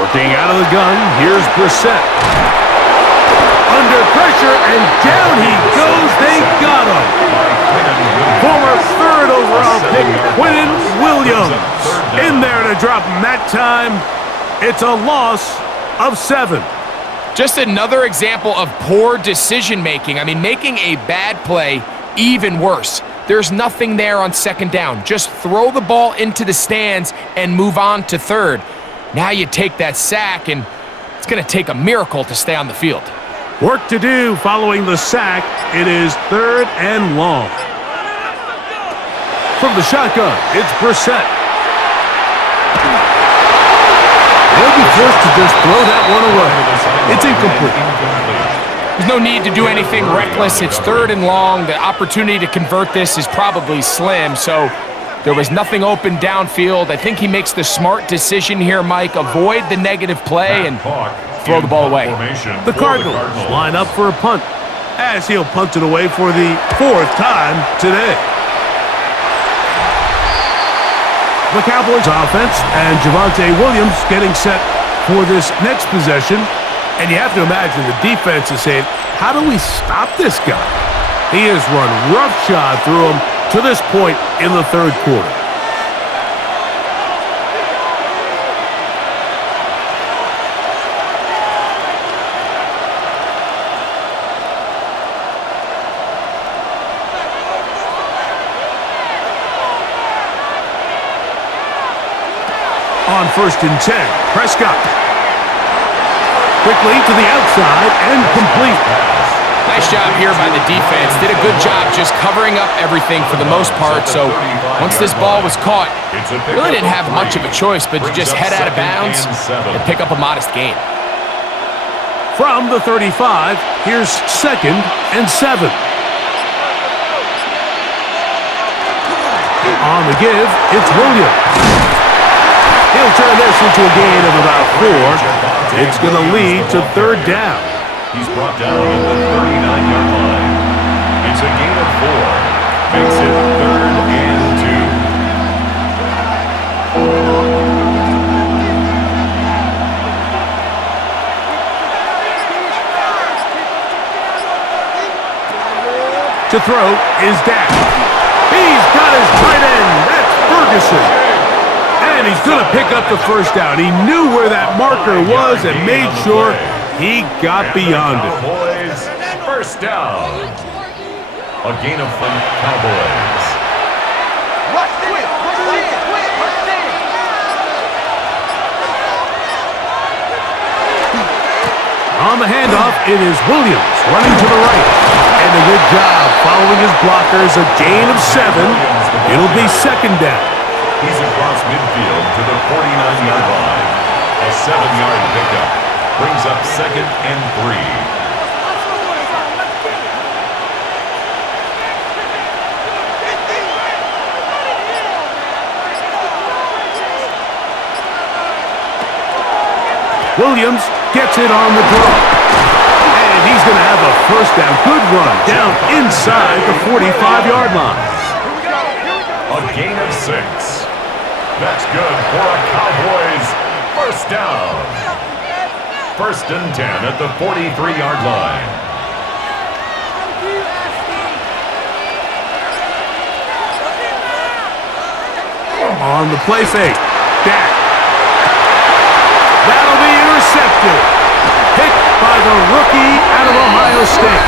Working out of the gun, here's Brissett. Under pressure, and down he goes. They got him. Former third overall pick, Quinnen Williams. In there to drop him that time. It's a loss of 7. Just another example of poor decision-making. I mean, making a bad play even worse. There's nothing there on second down. Just throw the ball into the stands and move on to third. Now you take that sack, and it's going to take a miracle to stay on the field. Work to do following the sack. It is 3rd and long. From the shotgun, it's Brissett. They'll be forced to just throw that one away. It's incomplete. There's no need to do anything reckless. It's 3rd and long. The opportunity to convert this is probably slim, so there was nothing open downfield. I think he makes the smart decision here, Mike. Avoid the negative play and throw the ball away. The Cardinals line up for a punt, as he'll punt it away for the 4th time today. The Cowboys offense and Javonte Williams getting set for this next possession. And you have to imagine the defense is saying, how do we stop this guy? He has run roughshod through him to this point in the 3rd quarter. On 1st and 10, Prescott. Quickly to the outside and complete. Nice job here by the defense. Did a good job just covering up everything for the most part. So once this ball was caught, really didn't have much of a choice but to just head out of bounds and pick up a modest gain. From the 35, here's 2nd and 7. On the give, it's Williams. He'll turn this into a gain of about 4. It's going to lead to 3rd down. He's brought down at the 39-yard line. It's a gain of 4. Makes it 3rd and 2. To throw is Dak. He's got his tight end. That's Ferguson. And he's going to pick up the 1st down. He knew where that marker was and made sure he got beyond it. Cowboys, 1st down. A gain of 5 Cowboys. On the handoff, it is Williams running to the right. And a good job following his blockers. A gain of 7. It'll be 2nd down. He's across midfield to the 49-yard line. A 7-yard pickup brings up 2nd and 3. Williams gets it on the draw. And he's going to have a 1st down. Good run down inside the 45-yard line. A gain of 6. That's good for a Cowboys 1st down. 1st and 10 at the 43-yard line. On the play fake, Dak. That'll be intercepted. Picked by the rookie out of Ohio State.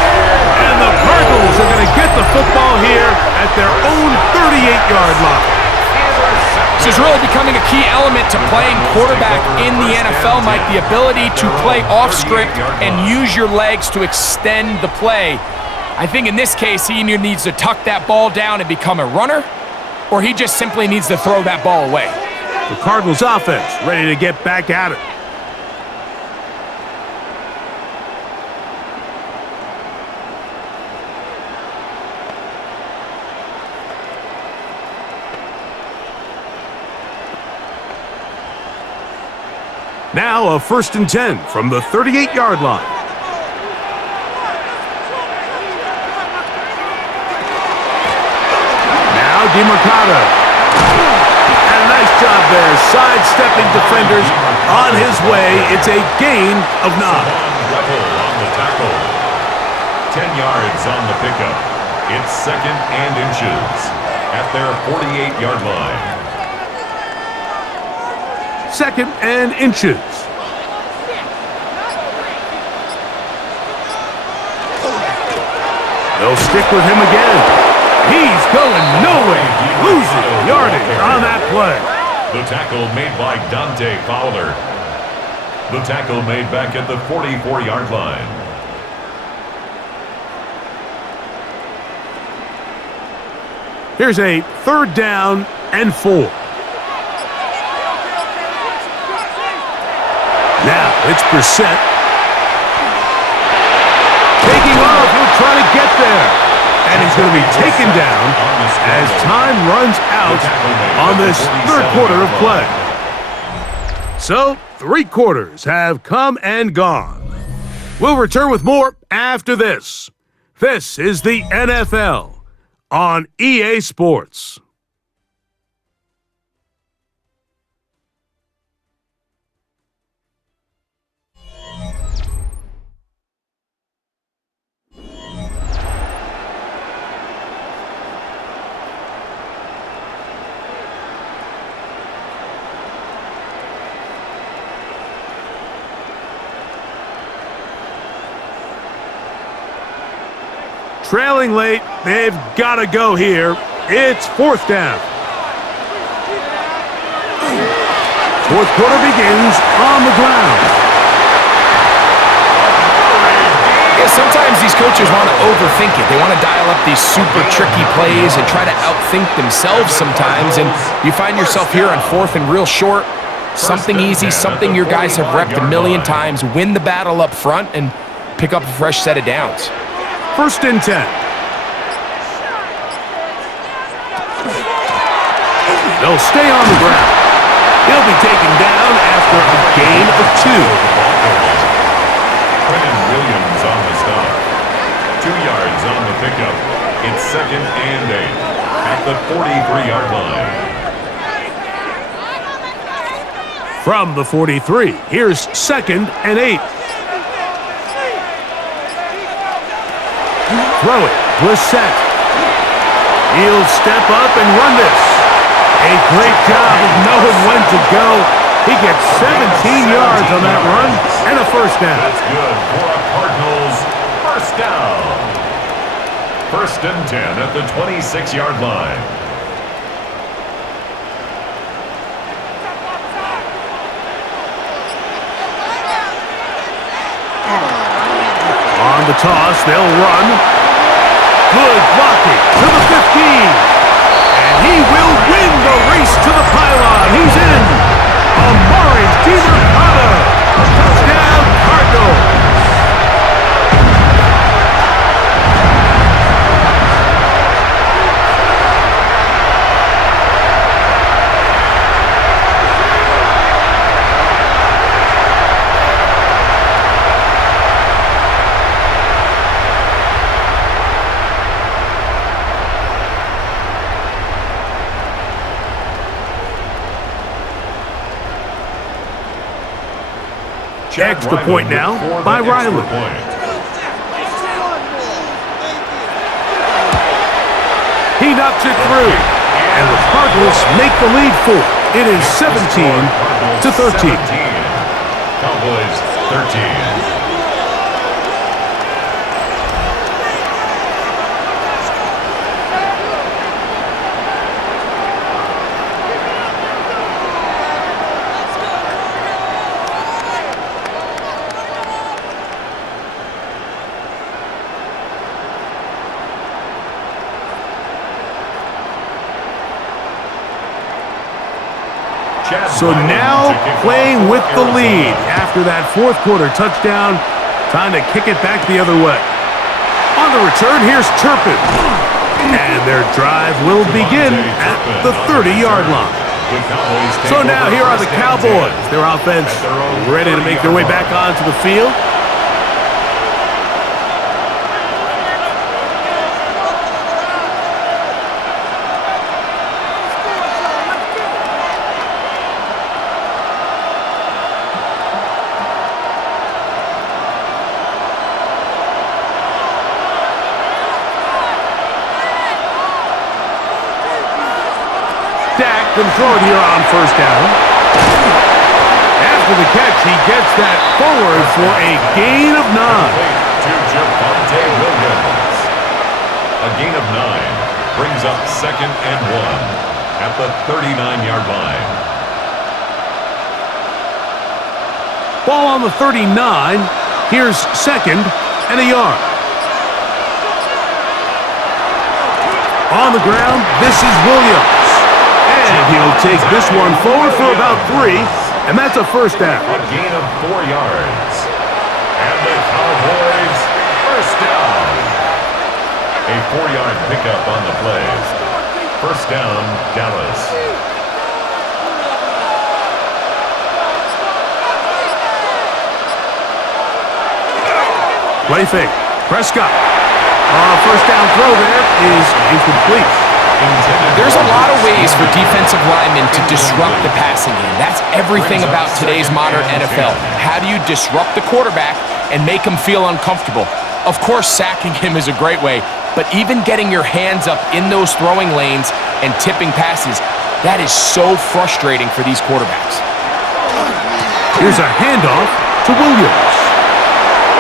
And the Cardinals are going to get the football here at their own 38-yard line. This is really becoming a key element to playing quarterback in the NFL, Mike. The ability to play off script and use your legs to extend the play. I think in this case, he either needs to tuck that ball down and become a runner, or he just simply needs to throw that ball away. The Cardinals offense ready to get back at it. Now a 1st and 10 from the 38-yard line. Now DeMarcado. And a nice job there, sidestepping defenders on his way. It's a gain of 9. Rebel on the tackle. 10 yards on the pickup. It's 2nd and inches at their 48-yard line. 2nd and inches. They'll stick with him again. He's going nowhere. Losing yardage on that play. The tackle made by Dante Fowler. The tackle made back at the 44-yard line. Here's a 3rd down and 4. Now it's Brissett. Taking off, he'll try to get there. And he's going to be taken down as time runs out on this 3rd quarter of play. So, 3 quarters have come and gone. We'll return with more after this. This is the NFL on EA Sports. Trailing late, they've got to go here. It's 4th down. 4th quarter begins on the ground. Yeah, sometimes these coaches want to overthink it. They want to dial up these super tricky plays and try to outthink themselves sometimes, and you find yourself here on 4th and real short. Something easy, something your guys have repped a million times. Win the battle up front and pick up a fresh set of downs. 1st and 10. They'll stay on the ground. He'll be taken down after a gain of 2. Quentin Williams on the stop. 2 yards on the pickup. It's 2nd and 8 at the 43-yard line. From the 43, here's 2nd and 8. Throw it, Brissett. He'll step up and run this. A great job of knowing when to go. He gets 17 yards on that run and a 1st down. That's good for a Cardinals 1st down. 1st and 10 at the 26-yard line. On the toss, they'll run. Good blocking to the 15. And he will win the race to the pylon. He's in. Amari DeMarcado. Touchdown, Cardinals. Extra point now by Riley. He knocks it through, and the Cardinals make the lead 4. It is 17-13. Cowboys 13. So now playing with the lead after that 4th quarter touchdown. Time to kick it back the other way. On the return, here's Turpin. And their drive will begin at the 30-yard line. So now here are the Cowboys. Their offense ready to make their way back onto the field. Going to throw it here on first down. After the catch, he gets that forward for a gain of 9. To Javonte Williams. A gain of 9 brings up 2nd and 1 at the 39-yard line. Ball on the 39. Here's 2nd and a yard. On the ground, this is Williams. And he'll take this one forward for about 3, and that's a first down. A gain of 4 yards. And the Cowboys first down. A 4-yard pickup on the play. First down, Dallas. Play fake. Prescott. First down throw there is incomplete. There's a lot of ways for defensive linemen to disrupt the passing game. That's everything about today's modern NFL. How do you disrupt the quarterback and make him feel uncomfortable? Of course, sacking him is a great way, but even getting your hands up in those throwing lanes and tipping passes, that is so frustrating for these quarterbacks. Here's a handoff to Williams.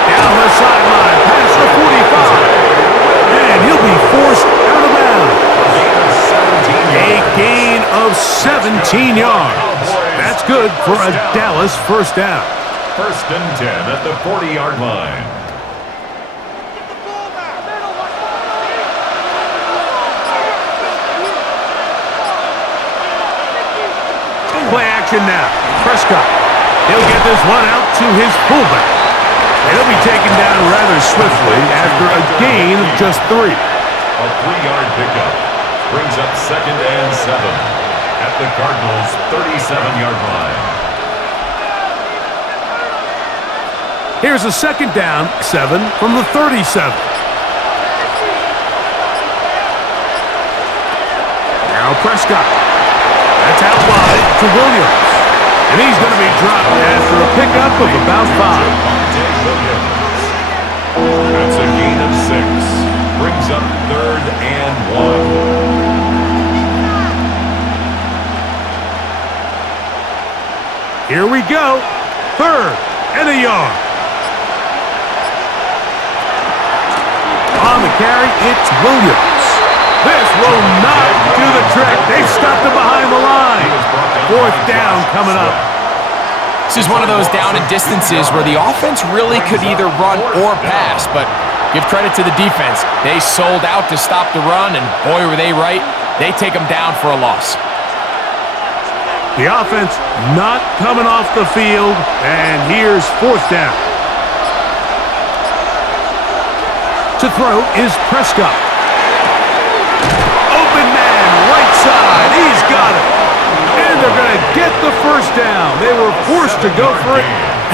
Down the sideline, past the 45. And he'll be forced out of bounds. A gain of 17 yards. That's good for a Dallas first down. First and 10 at the 40-yard line. Play action now. Prescott. He'll get this one out to his fullback. And he'll be taken down rather swiftly after a gain of just 3. A 3-yard pickup brings up 2nd and 7 at the Cardinals' 37-yard line. Here's a 2nd down, 7 from the 37. Now Prescott. That's out wide to Williams. And he's going to be dropped after a pickup of about 5. That's a gain of 6. Brings up 3rd and 1. Here we go. 3rd and a yard. On the carry, it's Williams. This will not do the trick. They stopped him behind the line. 4th down coming up. This is one of those down and distances where the offense really could either run or pass, but give credit to the defense. They sold out to stop the run, and boy, were they right. They take them down for a loss. The offense not coming off the field, and here's 4th down. To throw is Prescott. Open man, right side. He's got it. And they're going to get the first down. They were forced to go for it,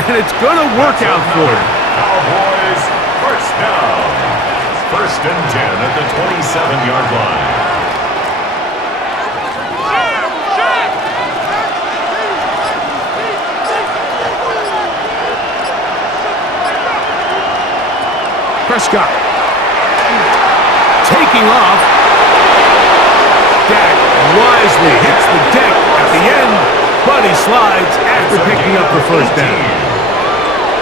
and it's going to work out for them. Cowboys first down. First and 10 at the 27-yard line. Prescott. Taking off. Dak wisely hits the deck at the end, but he slides after picking up the first down.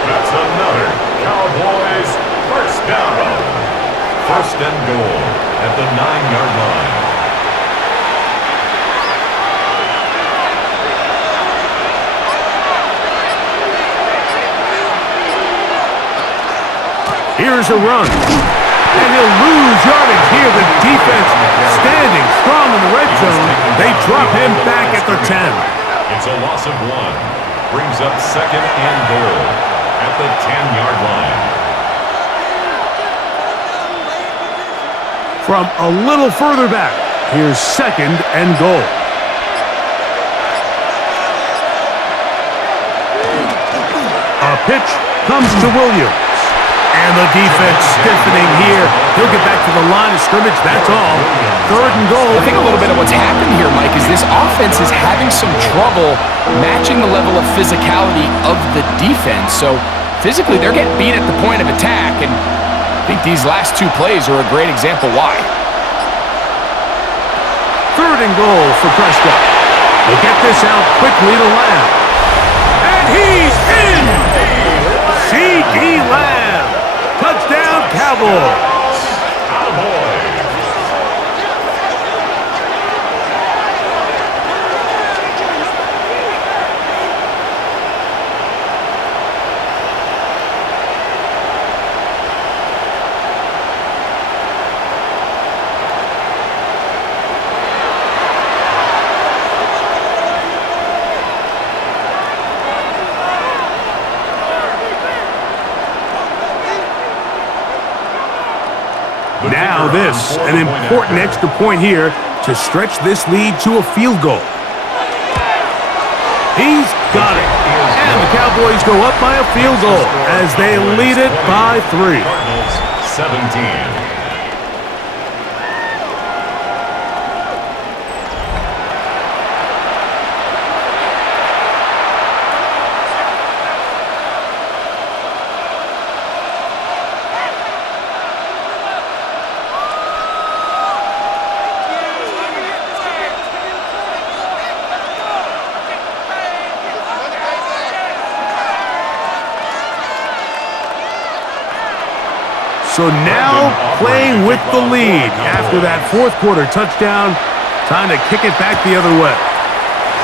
That's another Cowboys first down. First and goal at the 9-yard line. Here's a run. And he'll lose yardage here. The defense standing strong in the red zone. They drop him back at the 10. It's a loss of 1. Brings up 2nd and goal at the 10-yard line. From a little further back, here's 2nd and goal. A pitch comes to Williams. And the defense stiffening here. He'll get back to the line of scrimmage. That's all. 3rd and goal. I think a little bit of what's happened here, Mike, is this offense is having some trouble matching the level of physicality of the defense. So physically, they're getting beat at the point of attack, and I think these last 2 plays are a great example why. 3rd and goal for Prescott. He'll get this out quickly to Lamb. And he's in! C.D. Lamb. Touchdown, Cowboys. Now this, an important extra point here to stretch this lead to a field goal. He's got it. And the Cowboys go up by a field goal as they lead it by 3. Cardinals 17. So now playing with the lead after that fourth quarter touchdown. Time to kick it back the other way.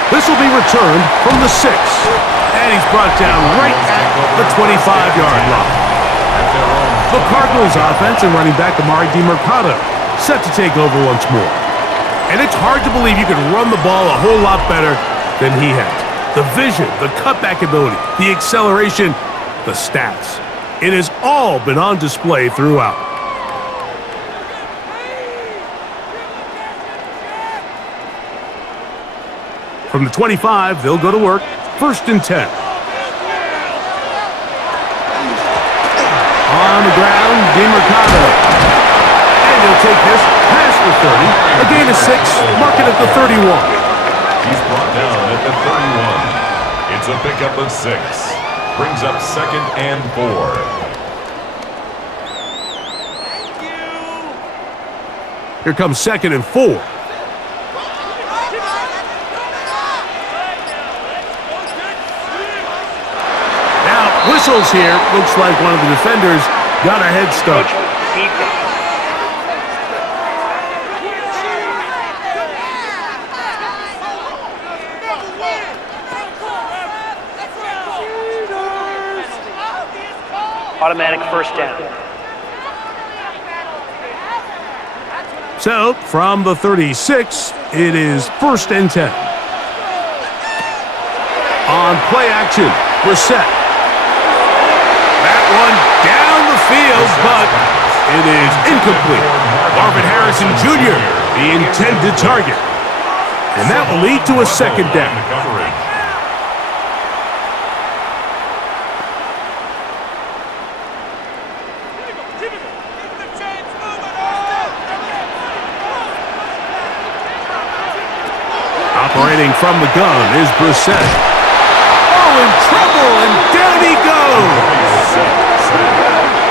This will be returned from the 6. And he's brought down right at the 25-yard line. The Cardinals offense and running back Amari DiMercato set to take over once more. And it's hard to believe you can run the ball a whole lot better than he has. The vision, the cutback ability, the acceleration, the stats. It has all been on display throughout. From the 25, they'll go to work. 1st and 10. On the ground, DiMercato. And he'll take this past the 30. A gain of 6, mark it at the 31. He's brought down at the 31. It's a pickup of 6. Brings up 2nd and 4. Here comes 2nd and 4. Now, whistles here. Looks like one of the defenders got a head start. Automatic 1st down. So, from the 36, it is 1st and 10. On play action, Brissett. That one down the field, but it is incomplete. Marvin Harrison Jr., the intended target. And that will lead to a 2nd down. Operating from the gun is Brissett. Oh, in trouble, and down he goes.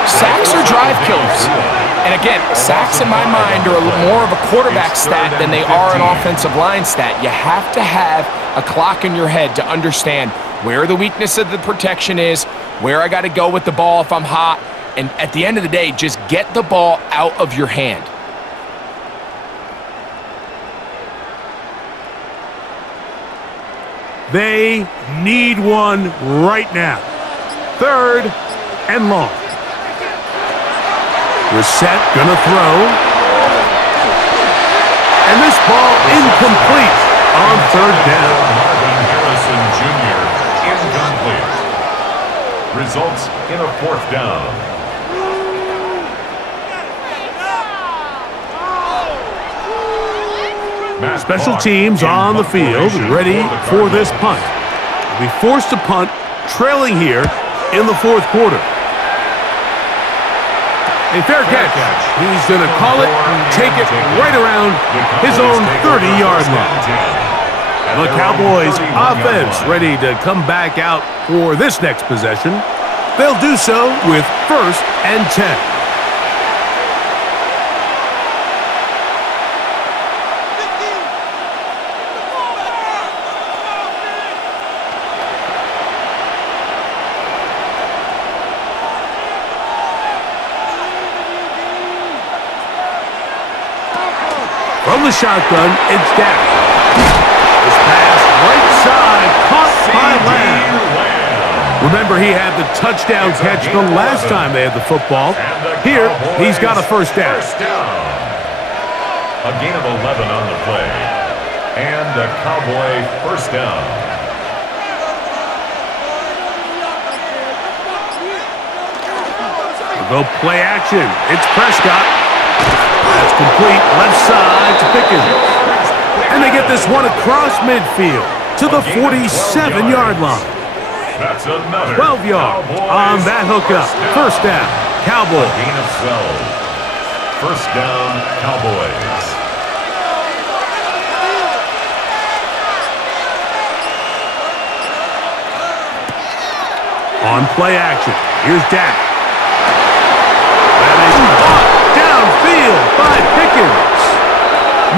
Sacks are drive killers. And again, sacks in my mind are more of a quarterback stat than they are an offensive line stat. You have to have a clock in your head to understand where the weakness of the protection is, where I got to go with the ball if I'm hot, and at the end of the day, just get the ball out of your hand. They need one right now. 3rd and long. Brissett gonna throw. And this ball incomplete on 3rd down. Marvin Harrison Jr. incomplete. Results in a 4th down. Special teams on the field, ready for this punt. They'll be forced to punt, trailing here in the 4th quarter. A fair catch. He's going to call it and take it right around his own 30-yard line. The Cowboys offense ready to come back out for this next possession. They'll do so with 1st and 10. From the shotgun, it's Dak. This pass right side, caught by Lamb. Remember, he had the touchdown catch the last time they had the football. Here, he's got a first down. A gain of 11 on the play. And a Cowboy first down. We'll go play action. It's Prescott. That's complete. Left side to Pickens. And they get this one across midfield to the 47-yard line. That's another 12 yards on that hookup. First down, Cowboys. A gain of 12. First down, Cowboys. On play action, here's Dak. That is caught downfield by Pickens.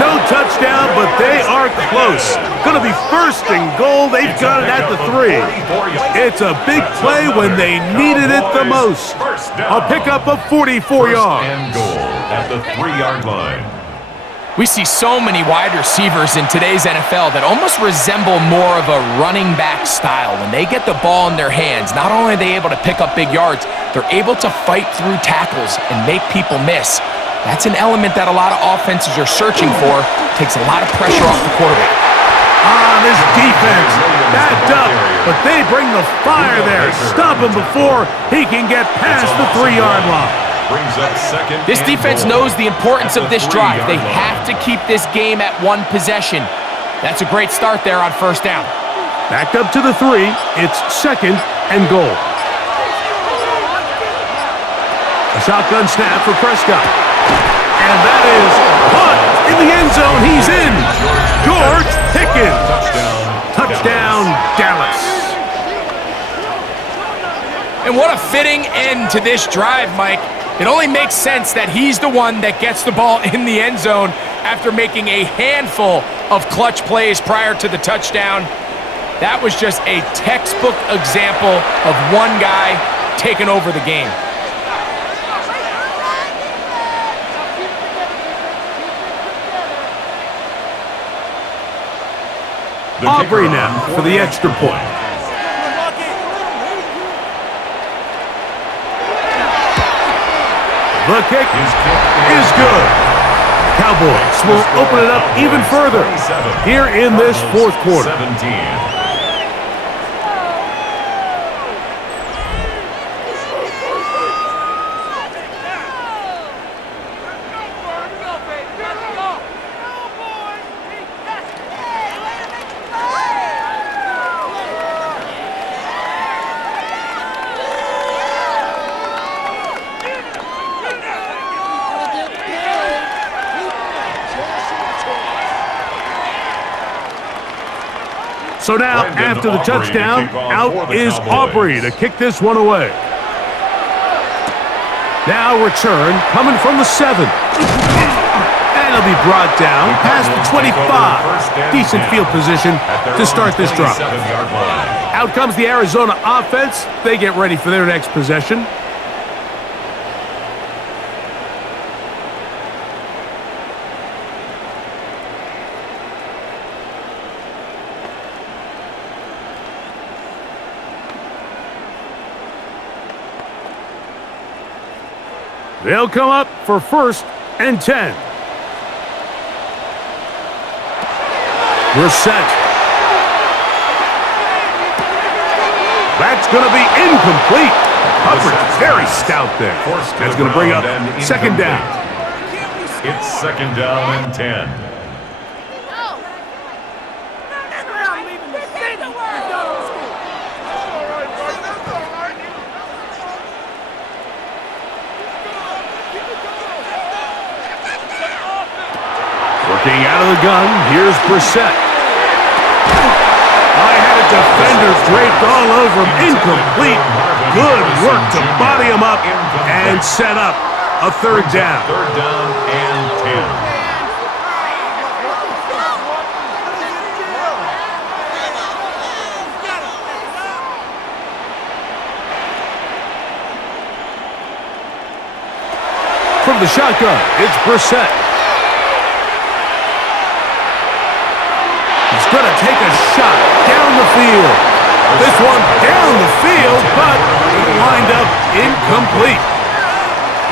No touchdown, but they are close. Going to be first and goal. They've got it at the 3. It's a big play when they needed it the most. A pickup of 44 yards. And goal at the 3-yard line. We see so many wide receivers in today's NFL that almost resemble more of a running back style. When they get the ball in their hands, not only are they able to pick up big yards, they're able to fight through tackles and make people miss. That's an element that a lot of offenses are searching for. Takes a lot of pressure off the quarterback. This defense backed up, but they bring the fire there. Stop him before he can get past the 3-yard line. Brings up second. This defense knows the importance of this drive. They have to keep this game at 1 possession. That's a great start there on first down. Backed up to the 3. It's second and goal. A shotgun snap for Prescott. And that is caught in the end zone. He's in. George Pickens. Touchdown, Dallas. And what a fitting end to this drive, Mike. It only makes sense that he's the one that gets the ball in the end zone after making a handful of clutch plays prior to the touchdown. That was just a textbook example of one guy taking over the game. Aubrey now for the extra point. The kick is good. Cowboys will open it up even further here in this fourth quarter. 17. So now, after the touchdown, out is Aubrey to kick this one away. Now return coming from the 7. And it'll be brought down past the 25. Decent field position to start this drive. Out comes the Arizona offense. They get ready for their next possession. They'll come up for first and 10. Brissett. That's going to be incomplete. Coverage very stout there. That's going to bring up second down. It's second down and 10. Working out of the gun, here's Brissett. I had a defender draped all over him. Incomplete. Good work to body him up and set up a third down. Third down and 10. From the shotgun, it's Brissett. going to take a shot down the field. This one down the field, but it wind up incomplete.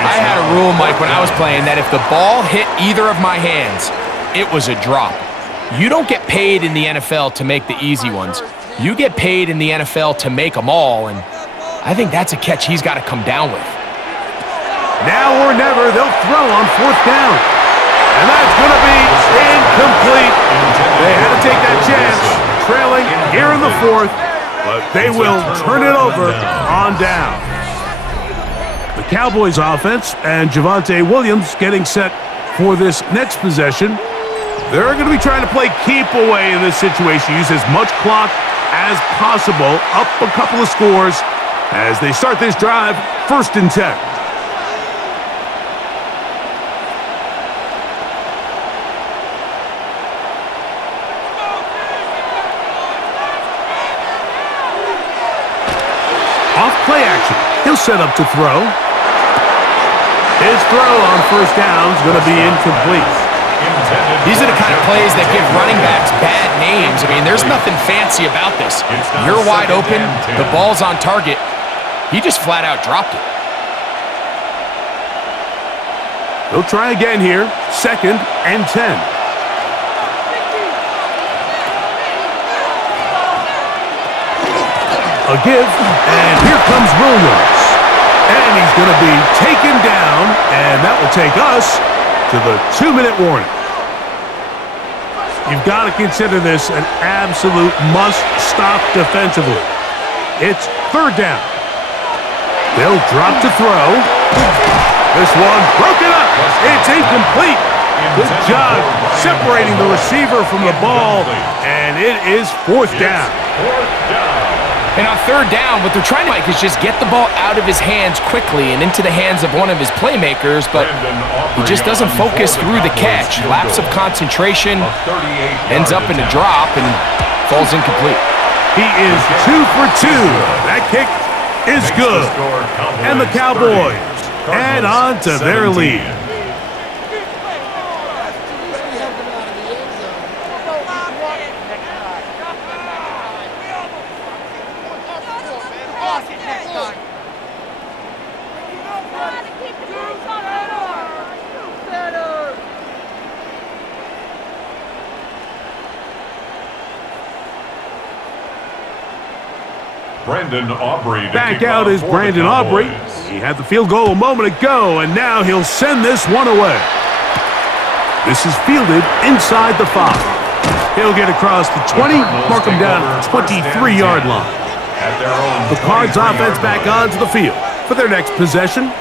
I had a rule, Mike, when I was playing that if the ball hit either of my hands, it was a drop. You don't get paid in the NFL to make the easy ones. You get paid in the NFL to make them all, and I think that's a catch he's got to come down with. Now or never, they'll throw on 4th down. And that's going to be incomplete. They had to take that chance, trailing here in the 4th, but they will turn it over on down. The Cowboys offense and Javonte Williams getting set for this next possession. They're going to be trying to play keep away in this situation. Use as much clock as possible, up a couple of scores as they start this drive, 1st and 10. Off play action. He'll set up to throw. His throw on 1st down is going to be incomplete. These are the kind of plays that give running backs bad names. I mean, there's nothing fancy about this. You're wide open, the ball's on target. He just flat out dropped it. They'll try again here, 2nd and 10. A give, and here comes Williams. And he's going to be taken down, and that will take us to the 2-minute warning. You've got to consider this an absolute must-stop defensively. It's 3rd down. They'll drop to throw. This one broken up. It's incomplete. Good job separating the receiver from the ball, and it is 4th down. And on 3rd down, what they're trying to make is just get the ball out of his hands quickly and into the hands of one of his playmakers, but he just doesn't focus through the catch. Lapse of concentration, ends up in a drop, and falls incomplete. He is 2 for 2. That kick is good. And the Cowboys add on to their lead. Back out is Brandon Aubrey. He had the field goal a moment ago, and now he'll send this one away. This is fielded inside the 5. He'll get across the 20, mark him down at the 23-yard line. The Cards offense back onto the field for their next possession.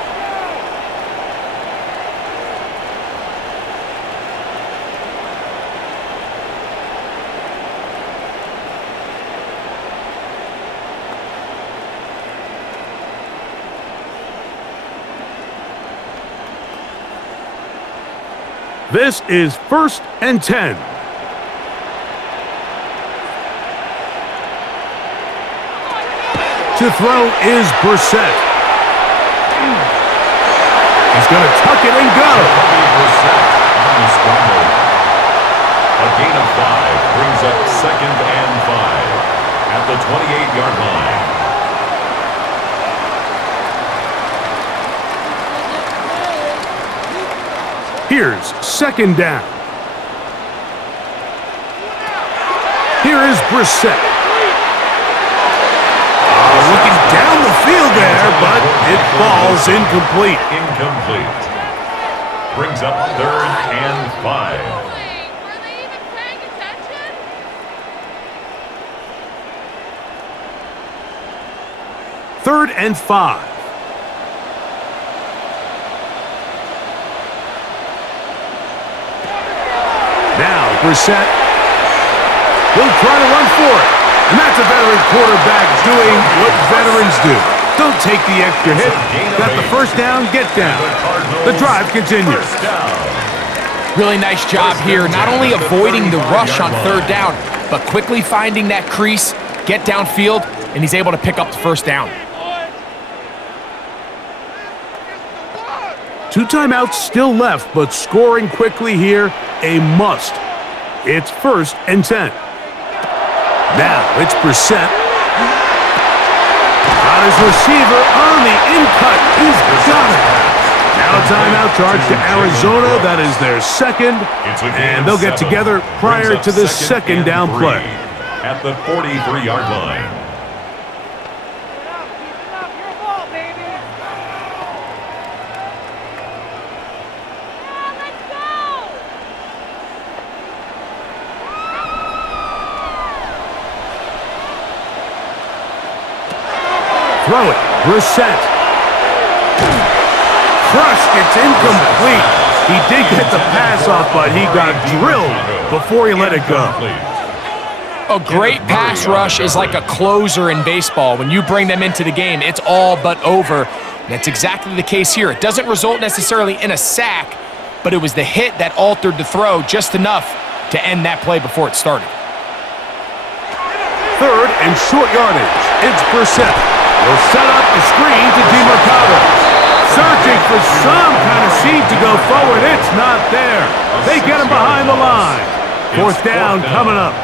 This is 1st and 10. To throw is Brissett. He's going to tuck it and go. A gain of 5 brings up 2nd and 5 at the 28-yard line. Here's 2nd down. Here is Brissett. Looking down the field there, but it falls incomplete. Incomplete. Brings up 3rd and 5. Were they even paying attention? 3rd and 5. Now Brissett will try to run for it. And that's a veteran quarterback doing what veterans do. Don't take the extra hit. Got the 1st down, get down. The drive continues. Really nice job here, not only avoiding the rush on 3rd down, but quickly finding that crease, get downfield, and he's able to pick up the 1st down. 2 timeouts still left, but scoring quickly here, a must. It's 1st and 10. Now it's Brissett. Got his receiver on the in-cut. He's got it. Now a timeout charge to Arizona. That is their second. And they'll get together prior to this second down play. At the 43-yard line. Throw it. Brissett. Crushed. It's incomplete. He did get the pass off, but he got drilled before he let it go. A great pass rush is like a closer in baseball. When you bring them into the game, it's all but over. That's exactly the case here. It doesn't result necessarily in a sack, but it was the hit that altered the throw just enough to end that play before it started. Third and short yardage. It's Brissett. Will set up the screen to DeMarcado. Searching for some kind of seam to go forward. It's not there. They get him behind the line. Fourth down coming up.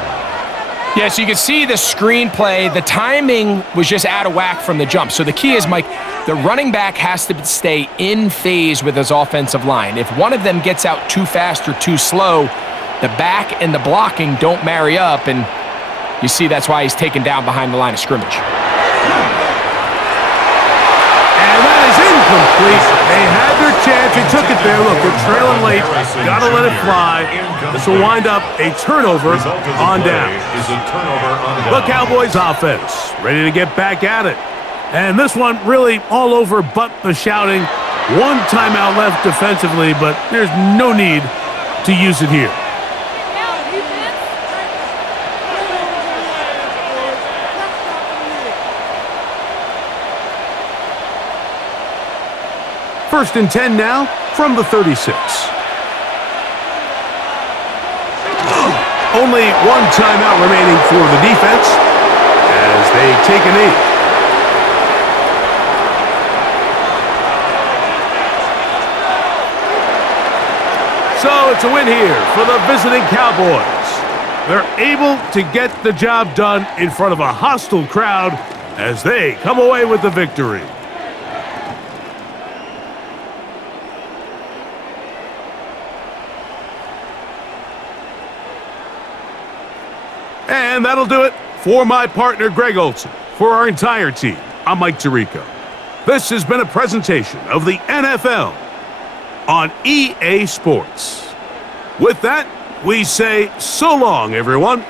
Yeah, so you can see the screenplay. The timing was just out of whack from the jump. So the key is, Mike, the running back has to stay in phase with his offensive line. If one of them gets out too fast or too slow, the back and the blocking don't marry up, and you see that's why he's taken down behind the line of scrimmage. And that is incomplete. They had their chance. They took it there. Look, they're trailing late. Got to let it fly. This will wind up a turnover on down. The Cowboys offense ready to get back at it. And this one really all over but the shouting. One timeout left defensively, but there's no need to use it here. First and 10 now from the 36. Only one timeout remaining for the defense as they take a knee. So it's a win here for the visiting Cowboys. They're able to get the job done in front of a hostile crowd as they come away with the victory. And that'll do it for my partner, Greg Olson. For our entire team, I'm Mike Tirico. This has been a presentation of the NFL on EA Sports. With that, we say so long, everyone.